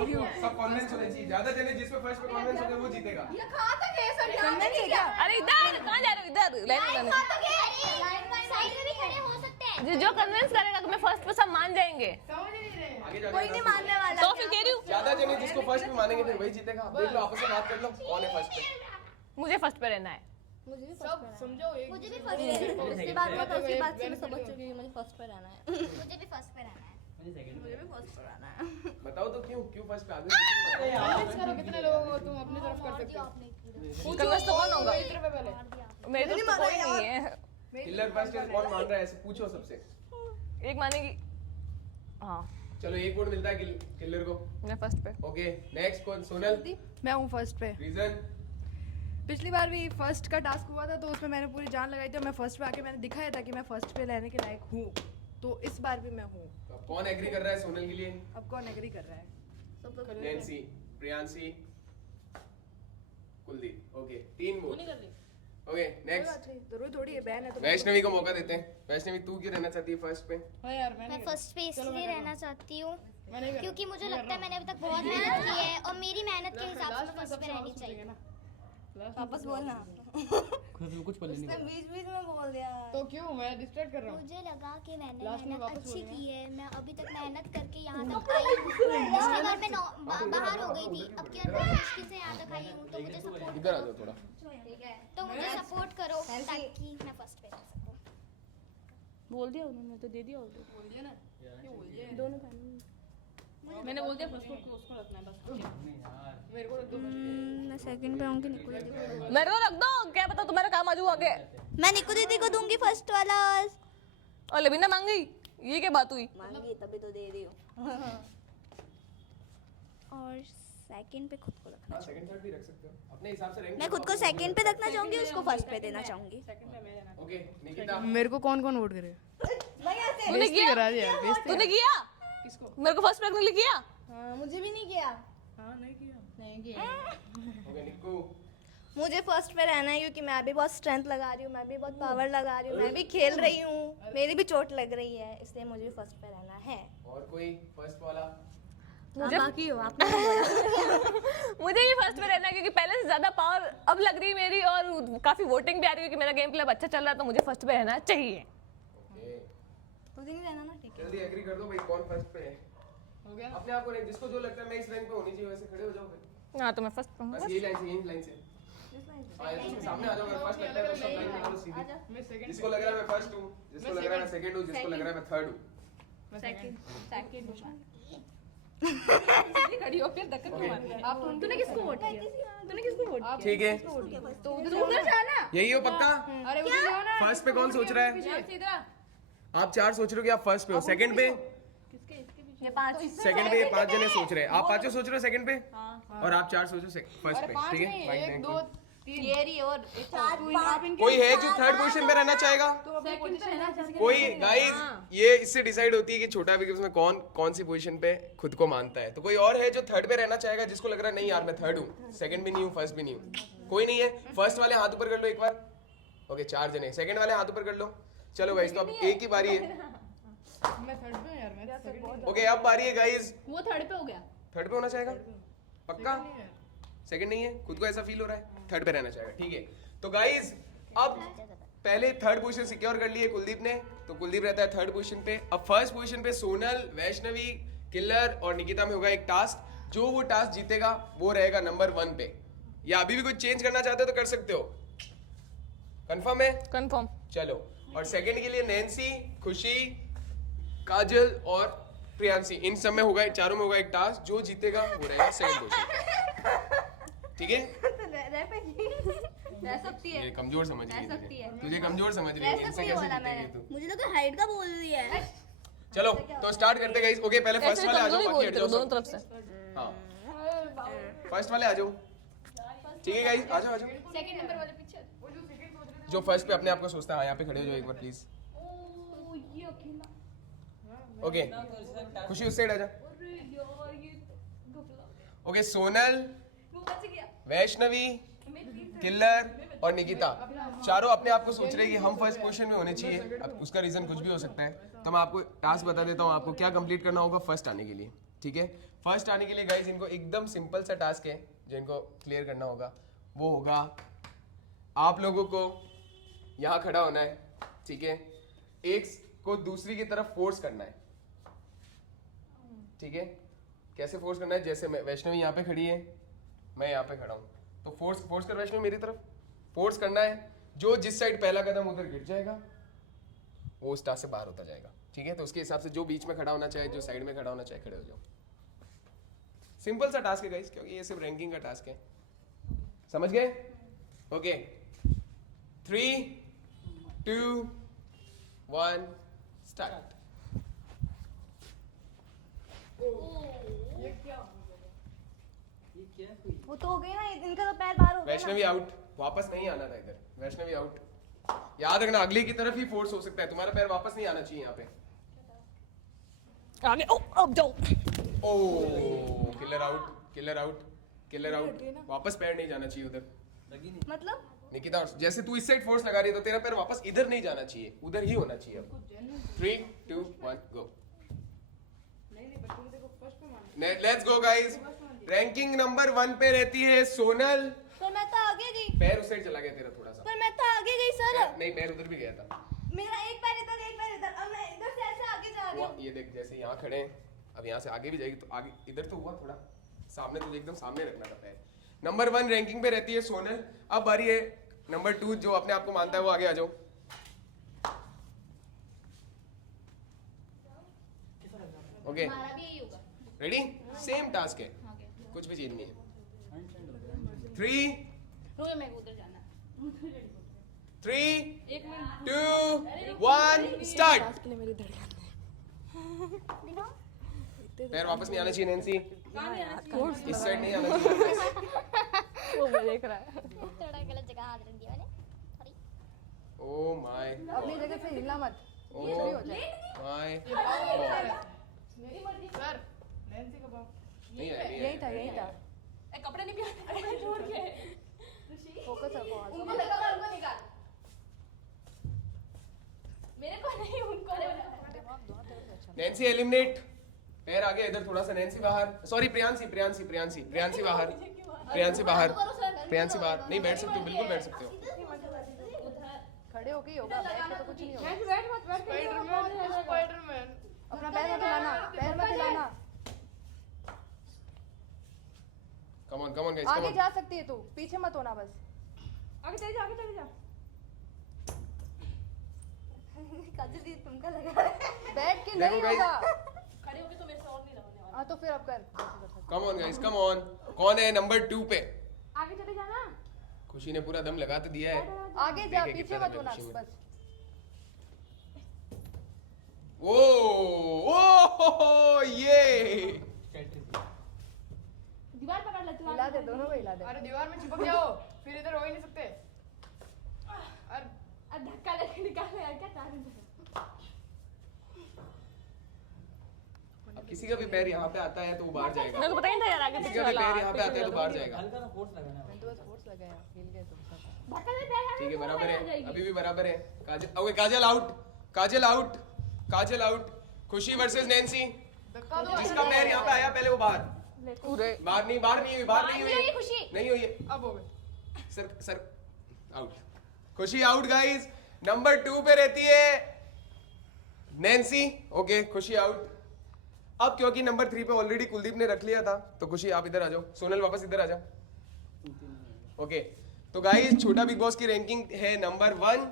सब कॉन्फिडेंस होना चाहिए। ज्यादा जने जिसमें फर्स्ट पे कॉन्फिडेंस होगा वो जीतेगा। अरे इधर कहाँ जा रहे हो? इधर लाइन में जो कन्विंस करेगा कि मैं फर्स्ट पे, सब मान जाएंगे। आगे जाके कोई नहीं मानने वाला। तो फिर कह रही हूँ ज्यादा जने जिसको फर्स्ट पे मानेंगे फिर वही जीतेगा। देख लो, आपस में बात कर लो, कौन है फर्स्ट पे। मुझे फर्स्ट पे रहना है। मुझे भी फर्स्ट समझो, मुझे भी फर्स्ट पे। उसके बाद मैं उसके बाद से मैं समझ चुकी हूँ, मुझे फर्स्ट पे रहना है। मुझे भी फर्स्ट पे रहना है। मुझे सेकंड मुझे भी फर्स्ट पे रहना है। बताओ तो क्यों फर्स्ट पे आगे। करो कितने लोगों को तुम अपनी तरफ कर सकते हो। कन्विंस तो कौन होगा? मेरे तो कोई नहीं है। किलर फर्स्ट है, कौन मान रहा है ऐसे पूछो सबसे। एक मानेगी। हाँ, चलो, एक वोट मिलता है किलर को। मैं फर्स्ट पे। ओके, नेक्स्ट कौन? सोनल। मैं हूँ फर्स्ट पे। रीजन? पिछली बार भी फर्स्ट का टास्क हुआ था तो उसमें मैंने पूरी जान लगाई थी और मैं फर्स्ट पे आके मैंने दिखाया था कि मैं फर्स्ट पे रहने के लायक हूँ, तो इस बार भी मैं हूँ। कौन एग्री कर रहा है सोनल के लिए? अब कौन एग्री कर रहा है? Nancy, Priyanshi, Kuldeep. Okay, 3 vote. Okay, next. जरूरी थोड़ी है, बहन है तो। वैष्णवी को मौका देते हैं। वैष्णवी, तू क्यों रहना चाहती है फर्स्ट पे? मैं फर्स्ट पे इसलिए रहना चाहती हूँ क्योंकि मुझे लगता है मैंने अभी तक बहुत मेहनत की है और मेरी मेहनत के हिसाब से मैं फर्स्ट पे रहनी चाहिए। वापस बोलना। कुछ बोल नहीं। बीच में बोल दिया। तो क्यों मैं डिस्ट्रैक्ट कर रहा हूँ? मुझे लगा कि मैंने Last में मेहनत वापस अच्छी बोलना है। की है, मैं अभी तक मेहनत करके यहाँ तक आई हूँ। पिछली बार मैं बाहर हो गई थी, अब की बार मैं मुश्किल से यहाँ तक आई हूँ, तो मुझे सपोर्ट इधर आ जाओ थोड़ा। तो मुझे सपोर्ट करो ताकि मैं फर्स्ट पे रह सकूँ। बोल दिया उन्होंने, तो दे दिया ऑलरेडी। बोल दिया ना? दोनों मैंने बोल दिया फर्स्ट को उसको रखना है बस। मेरे को दो। मैं सेकंड पे आऊँगी निकू दीदी को। मेरे को रख दो, क्या पता तुम्हारा काम आ जाऊँ आगे। मैं निकू दीदी को दूंगी फर्स्ट वाला। और लबिना मांग गई, ये क्या बात हुई? मांगी तभी तो दे रही हूँ। और सेकंड पे खुद को रखना। हाँ, सेकंड थर्ड भी रख सकते हो अपने हिसाब से। रैंक मैं खुद को सेकंड पे रखना चाहूंगी, उसको फर्स्ट पे देना चाहूंगी। ओके, निकिता। मेरे को कौन कौन वोट करे? तूने बेइज्जती किया? करा दिया, बेइज्जती। तूने किया? किसको? मेरे को फर्स्ट पे रखने के लिए किया? हाँ, मुझे भी नहीं किया। हाँ, नहीं किया। ओके, निक्कू। मुझे फर्स्ट पे रहना है क्योंकि मैं भी बहुत स्ट्रेंथ लगा रही हूँ, मैं भी बहुत पावर लगा रही हूँ, मैं भी खेल रही हूँ, मेरी भी चोट लग रही है, इसलिए मुझे फर्स्ट पे रहना है। और कोई फर्स्ट वाला? मुझे बाकी हो आप। मुझे भी फर्स्ट पे रहना है क्योंकि पहले से ज्यादा पावर अब लग रही है मेरी और काफी वोटिंग भी आ रही है क्योंकि मेरा गेम प्ले अच्छा चल रहा है, तो मुझे फर्स्ट पे रहना चाहिए। ओके, मुझे नहीं रहना ना, ठीक है। जल्दी एग्री कर दो भाई, कौन फर्स्ट पे है। हो गया? अपने आप को रैंक, जिसको जो लगता है मैं इस रैंक पे होनी चाहिए वैसे खड़े हो जाओ फिर। हाँ, तो मैं फर्स्ट पे हूँ। बस यही लाइन से, यही लाइन से। हाँ, इसके सामने आ जाओ। अगर फर्स्ट लगता है तो सब लाइन में चलो सीधी। मैं सेकंड। जिसको लग रहा है मैं फर्स्ट हूँ, जिसको लग रहा है मैं सेकंड हूँ, जिसको लग रहा है मैं थर्ड हूँ। खड़ी हो फिर धक्का क्यों मार रहा है? तूने किसको वोट किया? तूने किसको वोट किया? ठीक है, तो उधर जाना। यही हो पक्का? अरे उधर जाओ ना। फर्स्ट पे कौन सोच रहा है? आप 4 सोच रहे हो कि आप फर्स्ट पे हो। सेकंड पे? ये 5 सेकंड पे 5 जने सोच रहे हैं। आप 5 सोच रहे हो सेकंड पे, और आप 4 सोचो फर्स्ट पे। ठीक है, फाइन, 1 थैंक 2 यू। 3 ये रही और एक कोई है जो थर्ड पोजीशन पे रहना चाहेगा? कोई गाइस, ये इससे डिसाइड होती है कि छोटा बिग में कौन सी पोजीशन पे खुद को मानता है। तो कोई और है जो थर्ड पे रहना चाहेगा, जिसको लग रहा है नहीं यार मैं थर्ड हूँ, सेकंड भी नहीं हूँ, फर्स्ट भी नहीं हूँ? कोई नहीं है? फर्स्ट वाले हाथ ऊपर कर लो एक बार। ओके, 4 जने। सेकंड वाले हाथ ऊपर कर लो। चलो गाइस, तो अब एक ही बारी है। मैं थर्ड पे हूं यार, मैं सेकंड। ओके, अब बारी है गाइस। वो थर्ड पे हो गया। थर्ड पे होना चाहेगा पक्का? सेकंड नहीं है? खुद को ऐसा फील हो रहा है? थर्ड पे रहना चाहेगा, ठीक है। तो गाइस, अब पहले थर्ड पोजीशन सिक्योर कर लिए कुलदीप ने, तो कुलदीप रहता है थर्ड पोजीशन पे। अब फर्स्ट पोजीशन पे सोनल, वैष्णवी, किलर और निकिता में होगा एक टास्क। जो वो टास्क जीतेगा वो रहेगा नंबर 1 पे। या अभी भी कुछ चेंज करना चाहते हो तो कर सकते हो। कंफर्म है? कंफर्म। चलो, और सेकंड के लिए नैंसी, खुशी, काजल और प्रियांशी, इन सब में होगा, चारों में होगा एक टास्क। जो जीतेगा वो रहेगा सेकंड पोजीशन। ठीक है? रह सकती है। ये कमजोर समझ रही रह सकती है है। तुझे कमजोर समझ रही है, इससे कैसे जीतेगी तू? मुझे तो हाइट का बोल रही है। चलो, तो स्टार्ट करते हैं गाइस। ओके, पहले फर्स्ट वाले आ जाओ, बाकी हट जाओ दोनों सब। तरफ से। हाँ, फर्स्ट वाले आ जाओ। ठीक है गाइस, आ जाओ। सेकंड नंबर वाले पीछे। जो फर्स्ट पे अपने आप को सोचता है, यहाँ पे खड़े हो जाओ एक बार प्लीज। ओके खुशी उस साइड आ जा। ओके सोनल, वैष्णवी, किल्लर और निकिता चारों अपने आप को सोच रहे हैं कि हम फर्स्ट पोजीशन में होने चाहिए। अब उसका रीजन कुछ भी हो सकता है, तो मैं आपको टास्क बता देता हूँ आपको क्या कंप्लीट करना होगा फर्स्ट आने के लिए। ठीक है, फर्स्ट आने के लिए गाइस इनको एकदम सिंपल सा टास्क है जो इनको क्लियर करना होगा। वो होगा आप लोगों को यहाँ खड़ा होना है, ठीक है, एक को दूसरी की तरफ फोर्स करना है। ठीक है, कैसे फोर्स करना है? जैसे मैं वैष्णवी यहाँ पे खड़ी है, मैं यहाँ पे खड़ा हूँ, तो फोर्स कर वैष्णवी मेरी तरफ फोर्स करना है। जो जिस साइड पहला कदम उधर गिर जाएगा वो उस टास्क से बाहर होता जाएगा। ठीक है, तो उसके हिसाब से जो बीच में खड़ा होना चाहे, जो साइड में खड़ा होना चाहे, खड़े हो जाओ। सिंपल सा टास्क है गाइस, क्योंकि ये सिर्फ रैंकिंग का टास्क है। समझ गए? Okay 3 2 1 start. वो तो हो गई ना, इनका तो पैर बाहर हो गया वैष्णवी आउट, वापस नहीं आना था इधर। वैष्णवी आउट। याद रखना अगले की तरफ ही फोर्स हो सकता है, तुम्हारा पैर वापस नहीं आना चाहिए यहाँ पे। आगे, ओ अब जाओ। ओ killer out, killer out, killer out. वापस पैर नहीं जाना चाहिए उधर। मतलब निकिता जैसे तू इस साइड फोर्स लगा रही है तो तेरा पैर वापस इधर नहीं जाना चाहिए, उधर ही होना चाहिए। अब 3 2 1 go. Let's go guys. Ranking number 1 पे रहती है सोनल। पर मैं तो आगे गई, पैर उस साइड चला गया तेरा थोड़ा सा। पर मैं तो आगे गई सर। नहीं, पैर उधर भी गया था। मेरा एक पैर इधर, एक पैर इधर, अब मैं इधर से ऐसे आगे जा रही हूँ। ये देख, जैसे यहाँ खड़े हैं, अब यहाँ से आगे भी जाएगी तो आगे इधर तो हुआ थोड़ा सामने, तुझे एकदम सामने रखना था पैर। नंबर 1 रैंकिंग पे रहती है सोनल। अब बारी है नंबर 2, जो अपने आप को मानता है वो आगे आ जाओ। Okay ready? सेम टास्क है, कुछ भी चेंज नहीं है। 3 2 1 स्टार्ट। पैर वापस नहीं आना चाहिए नैन्सी, इस साइड नहीं आना चाहिए। वो मुझे देख रहा है। थोड़ा गलत जगह हाथ रख दिया मैंने, सॉरी। ओ माय, अपनी जगह से हिलना मत। ओ माय, सर नैन्सी का पाँव नहीं है, यही था, यही था। कपड़े नहीं पहने, छोड़ के। फोकस रखो आज। उनको निकाल, उनको निकाल। मेरे को नहीं, उनको। Nancy eliminate. पैर आगे इधर थोड़ा सा, नैन्सी बाहर। सॉरी प्रियांशी, प्रियांशी प्रियांशी प्रियांशी बाहर, प्रियांशी बाहर, प्रियांशी बाहर। नहीं बैठ सकते हो, बिल्कुल बैठ सकते हो। खड़े होके ही होगा, बैठ के तो कुछ नहीं होगा। स्पाइडरमैन अपना पैर मत हिलाना, पैर मत हिलाना। कम ऑन गाइस, कम आगे ऑन। जा सकती है तू, पीछे मत होना बस। आगे चले जा, आगे चले जा। काजल दी तुमका लगा बैठ के देखो नहीं guys। होगा। खड़े होके तो मेरे से और नहीं लगाने वाला। हाँ तो फिर अब कर। Come on guys, come on. कौन है नंबर 2 पे? आगे चले जाना। खुशी ने पूरा दम लगा तो दिया है। आगे जा, देखे पीछे कितना मत दम है होना खुशी में। बस। ओ ये दीवार पकड़ ले तू। हिला दे, दोनों को हिला दे। अरे दीवार में चिपक जाओ, फिर इधर हो ही नहीं सकते। अरे अब धक्का लेके निकाल यार, क्या चाह रही है? अब किसी का भी पैर यहाँ पे आता है तो वो बाहर जाएगा। मेरे को पता ही नहीं था यार, आगे किसी पीछे का भी वाला। पैर यहाँ पे आता है तो बाहर जाएगा। हल्का सा फोर्स लगाना है। मैंने तो बस फोर्स लगाया, हिल गए तुम सब। धक्का ले पैर। ठीक है, बराबर है, अभी भी बराबर है। काजल, ओके काजल आउट, काजल आउट, काजल आउट। खुशी वर्सेस नैन्सी। धक्का दो। जिसका पैर यहाँ पे आया पहले वो बाहर। पूरे बाहर नहीं, बाहर नहीं हुई, बाहर नहीं नहीं हुई, हुई खुशी। नहीं हुई है। अब हो गए। Sir out. खुशी आउट गाइस। नंबर 2 पे रहती है नैन्सी। ओके खुशी आउट। अब क्योंकि नंबर 3 पे ऑलरेडी कुलदीप ने रख लिया था तो खुशी आप इधर आ जाओ। सोनल वापस इधर आ जाओ। ओके तो गाइस छोटा बिग बॉस की रैंकिंग है नंबर 1,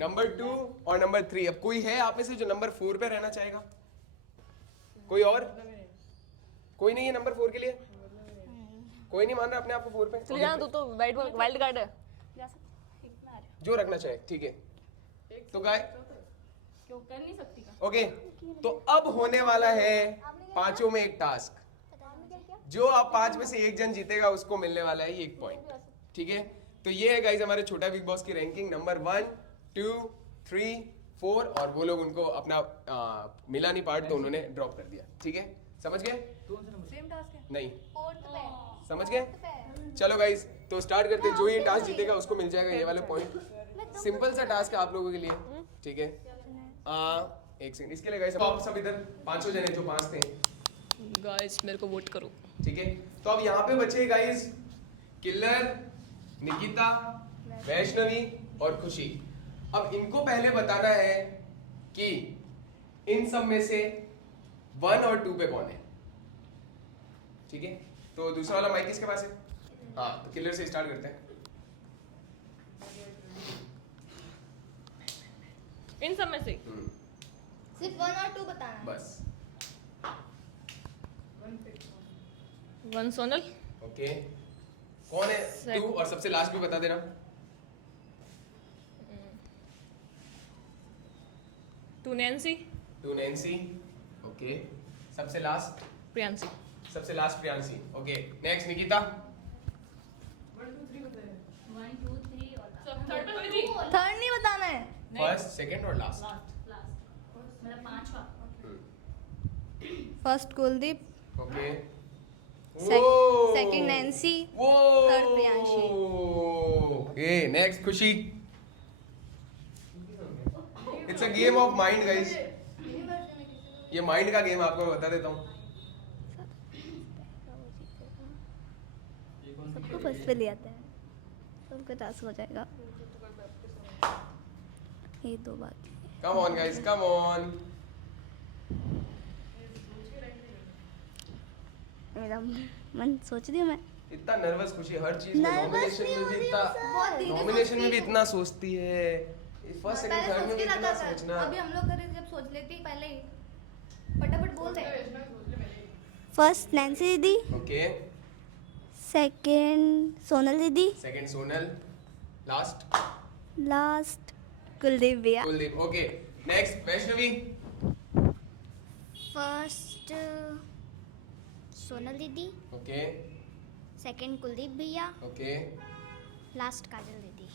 नंबर 2 और नंबर 3। अब कोई है आप में से जो नंबर 4 पे रहना चाहेगा? कोई और? कोई नहीं है नंबर 4 के लिए? कोई नहीं मान रहा अपने आप को 4 पे? चले जाना, तू तो वाइल्ड कार्ड है। जो रखना चाहे, ठीक है। तो गाय क्यों कर नहीं सकती का? ओके तो अब होने वाला है पांचों में एक टास्क। जो आप 5 में से एक जन जीतेगा उसको मिलने वाला है 1 पॉइंट। ठीक है, तो ये है गाइस हमारे छोटा बिग बॉस की रैंकिंग नंबर 1 2 3 4 और वो लोग उनको अपना मिला नहीं पार्ट तो उन्होंने ड्रॉप कर दिया। ठीक है, समझ गए? सेम टास्क है। नहीं, फोर्थ पे समझ गए? चलो गाइस, तो स्टार्ट करते हैं। जो ये टास्क जीतेगा उसको मिल जाएगा ये वाले पॉइंट। सिंपल सा टास्क है आप लोगों के लिए, ठीक है? एक सेकंड, इसके लिए गाइस आप सब इधर 500 जने जो 5 थे, गाइस मेरे को वोट करो। ठीक है? तो अब यहाँ पे बचे गाइस किलर, निकिता, वैष्णवी और खुशी। अब इनको पहले बताना है कि इन सब में से 1 और 2 पे कौन है। ठीक है, तो दूसरा वाला माइक किसके पास है? हाँ, तो किलर से स्टार्ट करते हैं। इन सब में से सिर्फ 1 और 2 बताना है। बस, 1 सोनल, ओके। कौन है 2 और सबसे लास्ट में बता देना। 2 नैन्सी, 2 नैन्सी, ओके। सबसे लास्ट, प्रियांसी। सबसे last Priyanshi, okay. Next Nikita, 3rd नहीं बताना है। फर्स्ट, सेकंड और last. First Kuldeep, okay. Second Nancy, वो थर्ड प्रियांशी। ओके, नेक्स्ट खुशी। It's a game of mind guys, ये माइंड का गेम आपको बता देता हूँ। सबको फर्स्ट पे ले आते हैं, सबका टास्क हो जाएगा। ये 2 बात। Come on guys, come on. मेरा मन सोच रही हूँ मैं। इतना नर्वस खुशी हर चीज में, Nervous नॉमिनेशन नहीं में हो भी रही इतना, हूँ, बहुत धीरे नॉमिनेशन में सोचती भी है। इतना सोचती है, फर्स्ट सेकंड पहले थर्ड में सोच भी के इतना रखा कर। सोचना। अभी हम लोग करें जब सोच लेती पहले ही फटाफट बोल दे। फर्स्ट नैन्सी दीदी, ओके, सेकंड सोनल दीदी, second Sonal, last last Kuldeep भैया। Kuldeep, okay. Next Vaishnavi, first Sonal दीदी, ओके सेकंड कुलदीप भैया, ओके। लास्ट काजल दीदी।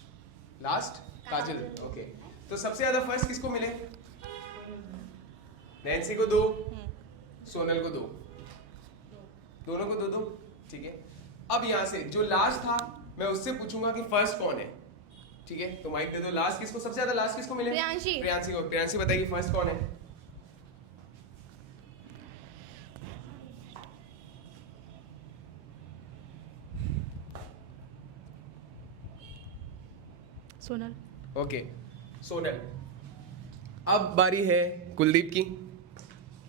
Last Kajal, okay. तो सबसे ज्यादा फर्स्ट किसको मिले? नैन्सी को 2, सोनल को 2, दोनों को 2-2, ठीक है। अब यहाँ से जो लास्ट था मैं उससे पूछूंगा कि फर्स्ट कौन है, ठीक है? तो माइक दे दो। लास्ट किसको, सबसे ज्यादा लास्ट किसको मिले? प्रियांशी। प्रियांशी को। प्रियांशी बताएगी फर्स्ट कौन है। सोनल। ओके, सोनल। अब बारी है कुलदीप की,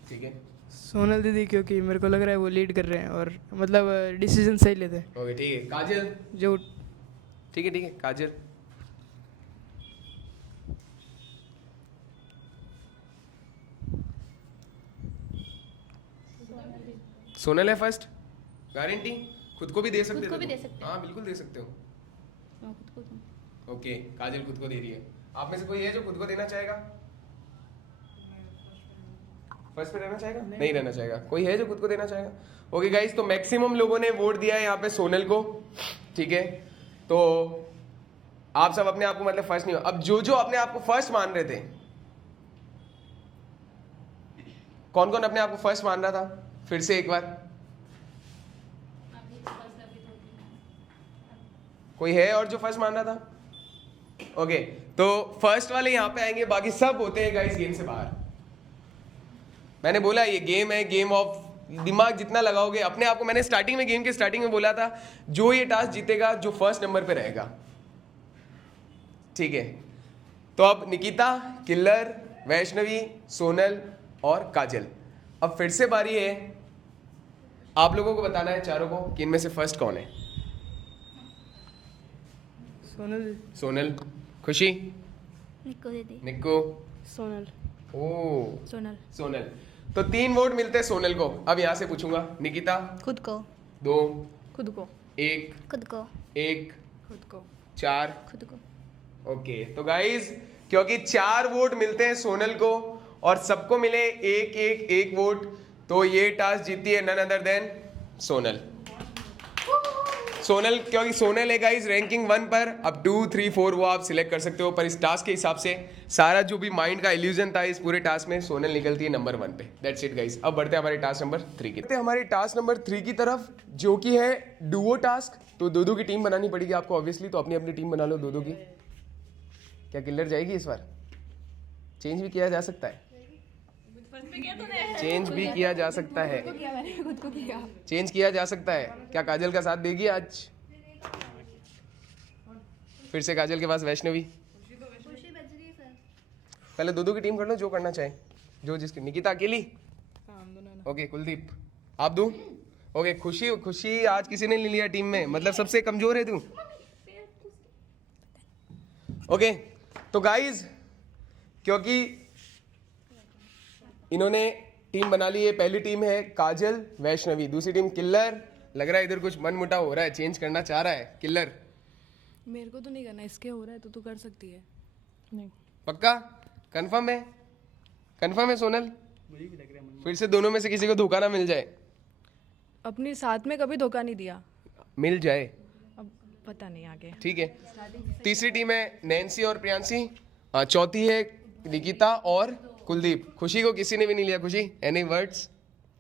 ठीक है? सोनल दीदी, क्योंकि मेरे को लग रहा है वो लीड कर रहे हैं और मतलब डिसीजन सही लेते हैं। ओके, ठीक है। काजल, जो ठीक है काजल। सोनल है फर्स्ट, गारंटी? खुद को भी दे सकते हो? खुद को भी तुम? दे सकते हाँ बिल्कुल दे सकते हो। खुद को तुम। ओके, काजल खुद को दे रही है। आप में से कोई है जो खुद को देना चाहेगा? फर्स्ट पे रहना चाहेगा? नहीं रहना चाहेगा। कोई है जो खुद को देना चाहेगा? ओके गाइस, तो मैक्सिमम लोगों ने वोट दिया है यहाँ पे सोनल को, ठीक है? तो आप सब अपने आप को मतलब फर्स्ट नहीं हो। अब जो जो अपने आप को फर्स्ट मान रहे थे, कौन कौन अपने आप को फर्स्ट मान रहा था? फिर से एक बार, कोई है और जो फर्स्ट मान रहा था? ओके, तो फर्स्ट वाले यहाँ पे आएंगे, बाकी सब होते हैं गाइस गेम से बाहर। मैंने बोला ये गेम है, गेम ऑफ दिमाग जितना लगाओगे अपने आप को। मैंने स्टार्टिंग में, गेम के स्टार्टिंग में बोला था जो ये टास्क जीतेगा जो फर्स्ट नंबर पे रहेगा, ठीक है? तो अब निकिता, किल्लर, वैष्णवी, सोनल और काजल। अब फिर से बारी है आप लोगों को बताना है चारों को कि इनमें से फर्स्ट कौन है। सोनल। सोनल, खुशी, निक्को दीदी, निक्को, सोनल। ओ सोनल। सोनल। तो 3 वोट मिलते हैं सोनल को। अब यहाँ से पूछूंगा, निकिता खुद को, 2, खुद को। 1, खुद को, 1, खुद को। 4। खुद को। ओके, तो गाइज क्योंकि 4 वोट मिलते हैं सोनल को और सबको मिले 1 वोट, तो ये टास्क जीती है none other than Sonal. Sonal, क्योंकि सोनल है गाइस रैंकिंग 1 पर। अब 2, 3, 4 वो आप सिलेक्ट कर सकते हो, पर इस टास्क के हिसाब से सारा जो भी माइंड का इल्यूजन था इस पूरे टास्क में, सोनल निकलती है नंबर 1 पे। That's it guys. अब बढ़ते हैं हमारे टास्क नंबर 3 की तरफ। हमारे टास्क नंबर 3 की तरफ, जो कि है डुओ टास्क। तो दो की टीम बनानी पड़ेगी आपको ऑब्वियसली, तो अपनी अपनी टीम बना लो दो की। क्या किलर जाएगी इस बार? चेंज भी किया जा सकता है, चेंज भी किया जा सकता है, चेंज किया जा सकता है। क्या काजल का साथ देगी आज? फिर से काजल के पास वैष्णवी। पहले दो की टीम कर लो, जो करना चाहे, जो जिसकी। निकिता अकेली? ओके, कुलदीप आप दो। ओके, खुशी आज किसी ने नहीं लिया टीम में, मतलब सबसे कमजोर है तू। ओके, तो गाइज क्योंकि इन्होंने टीम बना ली है, पहली टीम है काजल वैष्णवी, दूसरी टीम किल्लर। लग रहा है इधर कुछ मनमुटाव हो रहा है, चेंज करना चाह रहा है किल्लर। मेरे को तो नहीं करना, इसके हो रहा है तो तू कर सकती है। नहीं पक्का? कंफर्म है? कंफर्म है सोनल? फिर से दोनों में से किसी को धोखा ना मिल जाए। अपने साथ में कभी धोखा नहीं दिया, मिल जाए, अब पता नहीं आगे। ठीक है। तीसरी टीम है नैन्सी और प्रियांशी। चौथी है निकिता और कुलदीप। खुशी को किसी ने भी नहीं लिया। खुशी, एनी वर्ड्स?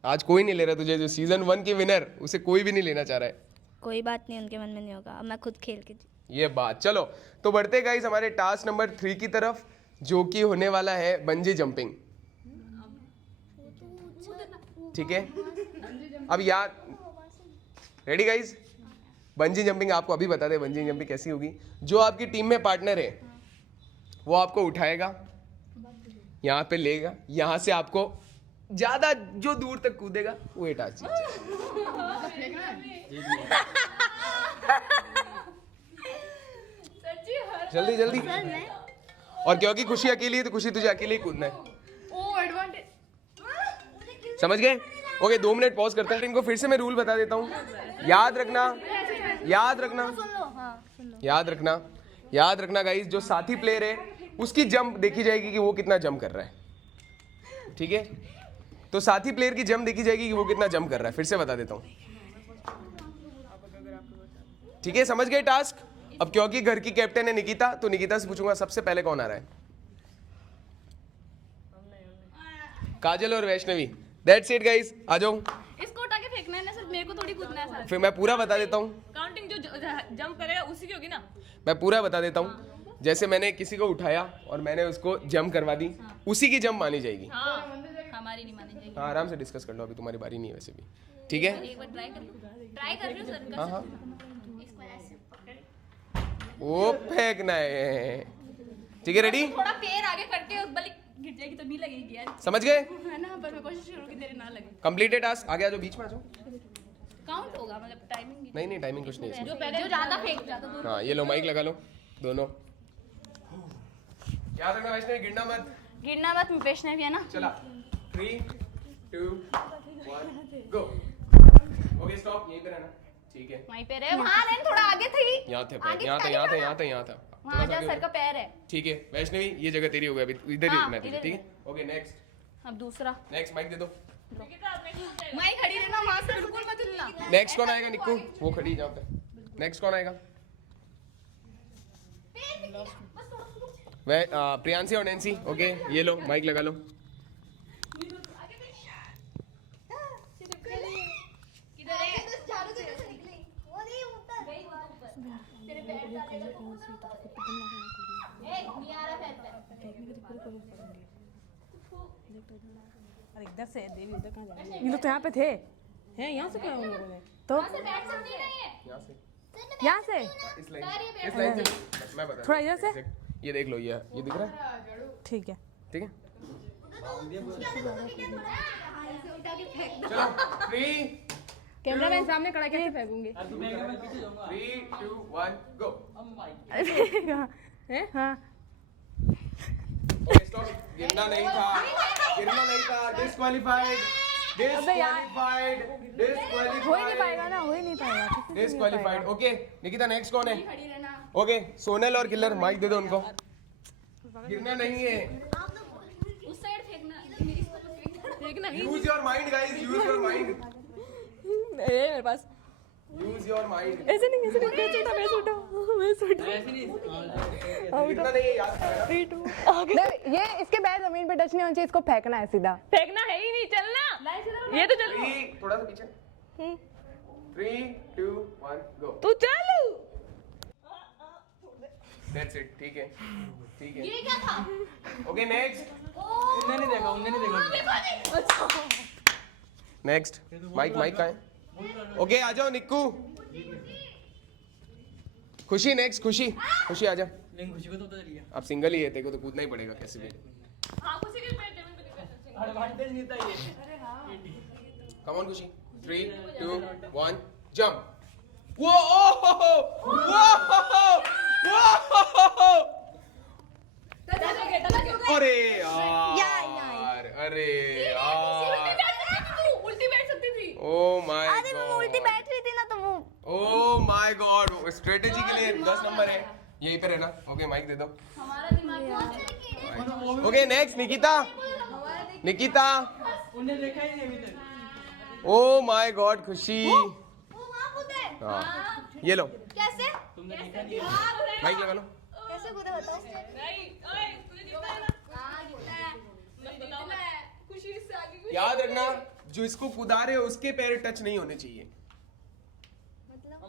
आज कोई नहीं ले रहा तुझे, जो सीजन 1 की विनर उसे कोई भी नहीं लेना चाह रहा है। कोई बात नहीं, उनके मन में नहीं होगा, अब मैं खुद खेल के ये बात। चलो तो बढ़ते गाइस हमारे टास्क नंबर 3 की तरफ, जो कि होने वाला है बंजी जंपिंग। ठीक है, अब यार रेडी गाइस? बंजी जंपिंग आपको अभी बता दे बंजी जंपिंग कैसी होगी। जो आपकी टीम में पार्टनर है वो आपको उठाएगा, यहाँ पे लेगा, यहाँ से आपको ज्यादा जो दूर तक कूदेगा वो ये टास्क जल्दी जल्दी। और क्योंकि खुशी अकेली है तो खुशी तुझे अकेले ही कूदना है, समझ गए? ओके, 2 मिनट पॉज करते हैं। इनको फिर से मैं रूल बता देता हूँ, याद रखना याद रखना याद रखना याद रखना गाइस। जो साथी प्लेयर है उसकी जंप देखी जाएगी कि वो कितना जंप कर रहा है, ठीक है? तो साथी प्लेयर की जंप देखी जाएगी कि वो कितना जंप कर रहा है। फिर से बता देता हूँ, ठीक है? समझ गए टास्क? अब क्योंकि घर की कैप्टन है निकिता, तो निकिता से पूछूंगा सबसे पहले कौन आ रहा है? काजल और वैष्णवी। दैट्स इट गाइस, आ जाओ। इसको उठा के फेंकना है ना, सिर्फ मेरे को थोड़ी कूदना है सर। फिर मैं पूरा बता देता हूँ, काउंटिंग जो जंप करेगा उसी की होगी ना। मैं पूरा बता देता हूँ। जैसे मैंने किसी को उठाया और मैंने उसको जंप करवा दी, उसी की जंप मानी जाएगी। हमारी नहीं मानी जाएगी। हाँ, आराम से डिस्कस कर लो, अभी तुम्हारी बारी नहीं है वैसे भी, ठीक है? एक बार ट्राई कर रही हूँ सर। हाँ हाँ, वो फेंकना है, ठीक है? रेडी? थोड़ा पैर आगे करके उस बली गिर जाएगी तो नहीं लगेगी यार, समझ गए? है ना? पर मैं कोशिश करूँगी तेरे ना लगे। Completed task. आगे आ जाओ, बीच में आ जाओ। काउंट होगा मतलब टाइमिंग? नहीं टाइमिंग कुछ नहीं है। जो पहले जो ज्यादा फेंक जाता दूर। हाँ, ये लो माइक लगा लो दोनों। याद रखना वैष्णवी, गिरना मत। गिरना मत, वैष्णवी है ना। चला 3, 2, 1 गो। ओके स्टॉप, यहीं पे रहना, ठीक है? वहीं पे रहे, वहाँ रहे, थोड़ा आगे थी। यहाँ थे, आगे यहाँ था, खड़ी यहाँ था, था। यहाँ था, यहाँ था। वहाँ जा, सर का पैर है। ठीक है वैष्णवी, ये जगह तेरी हो गई, अभी इधर ही हाँ, रुकना है तुझे, इधर ठीक है? Okay next. अब दूसरा। नेक्स्ट माइक दे दो। वहीं खड़ी रहना, वहाँ से बिल्कुल मत हिलना। नेक्स्ट कौन आएगा? निक्कू, वो खड़ी है जहाँ पे। नेक्स्ट कौन आएगा? वह प्रियांशी और नैन्सी। ओके, ये लो माइक लगा लो। अरे इधर से देवी, उधर कहाँ जाएंगे? ये लोग तो यहाँ पे थे, हैं? यहाँ से क्या उन लोगों ने? तो यहाँ से इस लाइन से मैं बता थोड़ा इधर से, ये देख लो, ये दिख रहा है, ठीक है? ठीक है? चलो 3, कैमरामैन सामने खड़ा कैसे फेंकूंगी? 3, 2, 1 गो। हैं? हाँ, ओके स्टॉप। गिरना नहीं था, डिस्क्वालीफाइड, हो ही नहीं पाएगा ना, हो ही नहीं पाएगा। डिस्क्वालीफाइड। ओके निकिता, नेक्स्ट कौन है? ओके, सोनल और किलर, माइक दे दो उनको। गिरना नहीं है, उस साइड फेंकना। Use your mind guys, use your mind. मेरे पास यूज योर माइंड। ऐसे नहीं मैं सूटा इतना नहीं है, याद करो। ये इसके पैर जमीन पे टच नहीं होने चाहिए, इसको फेंकना है सीधा। फेंकना है ही नहीं, चलना ये तो चल। 3 थोड़ा सा पीछे 3 2 1 गो। तू चल। That's it. ठीक है ठीक है। ये क्या था? Okay next. उन्हें नहीं देखा नेक्स्ट माइक कहाँ है? ओके आ जाओ निक्कू। खुशी नेक्स्ट। खुशी आ जा। लेकिन खुशी को तो पता चल गया। अब सिंगल ही है, तेरे को तो कूदना ही पड़ेगा कैसे भी। हां खुशी के पैर जमीन पे दिखा। एडवांटेज नहीं था ये। कम ऑन खुशी। 3 2 1 जंप। वो ओ अरे यार अरे यार उल्टी बैठ सकती थी। ओ माय अरे वो उल्टी बैठ रही थी ना तो वो ओ माय गॉड। स्ट्रेटेजी के लिए 10 नंबर है, यहीं पे रहना। ओके माइक दे दो। Okay next Nikita. उन्हें देखा ही नहीं अभी तक। ओ माय गॉड खुशी। वो वहाँ कूदे। हाँ ये लो कैसे? तुमने देखा नहीं। माइक लगा लो। कैसे कूदे बताओ? नहीं ओए तुझे जीतना है ना। मत बताओ खुशी से आगे। याद रखना जो इसको कुदा रहे हो उसके पैर टच नहीं होने चाहिए।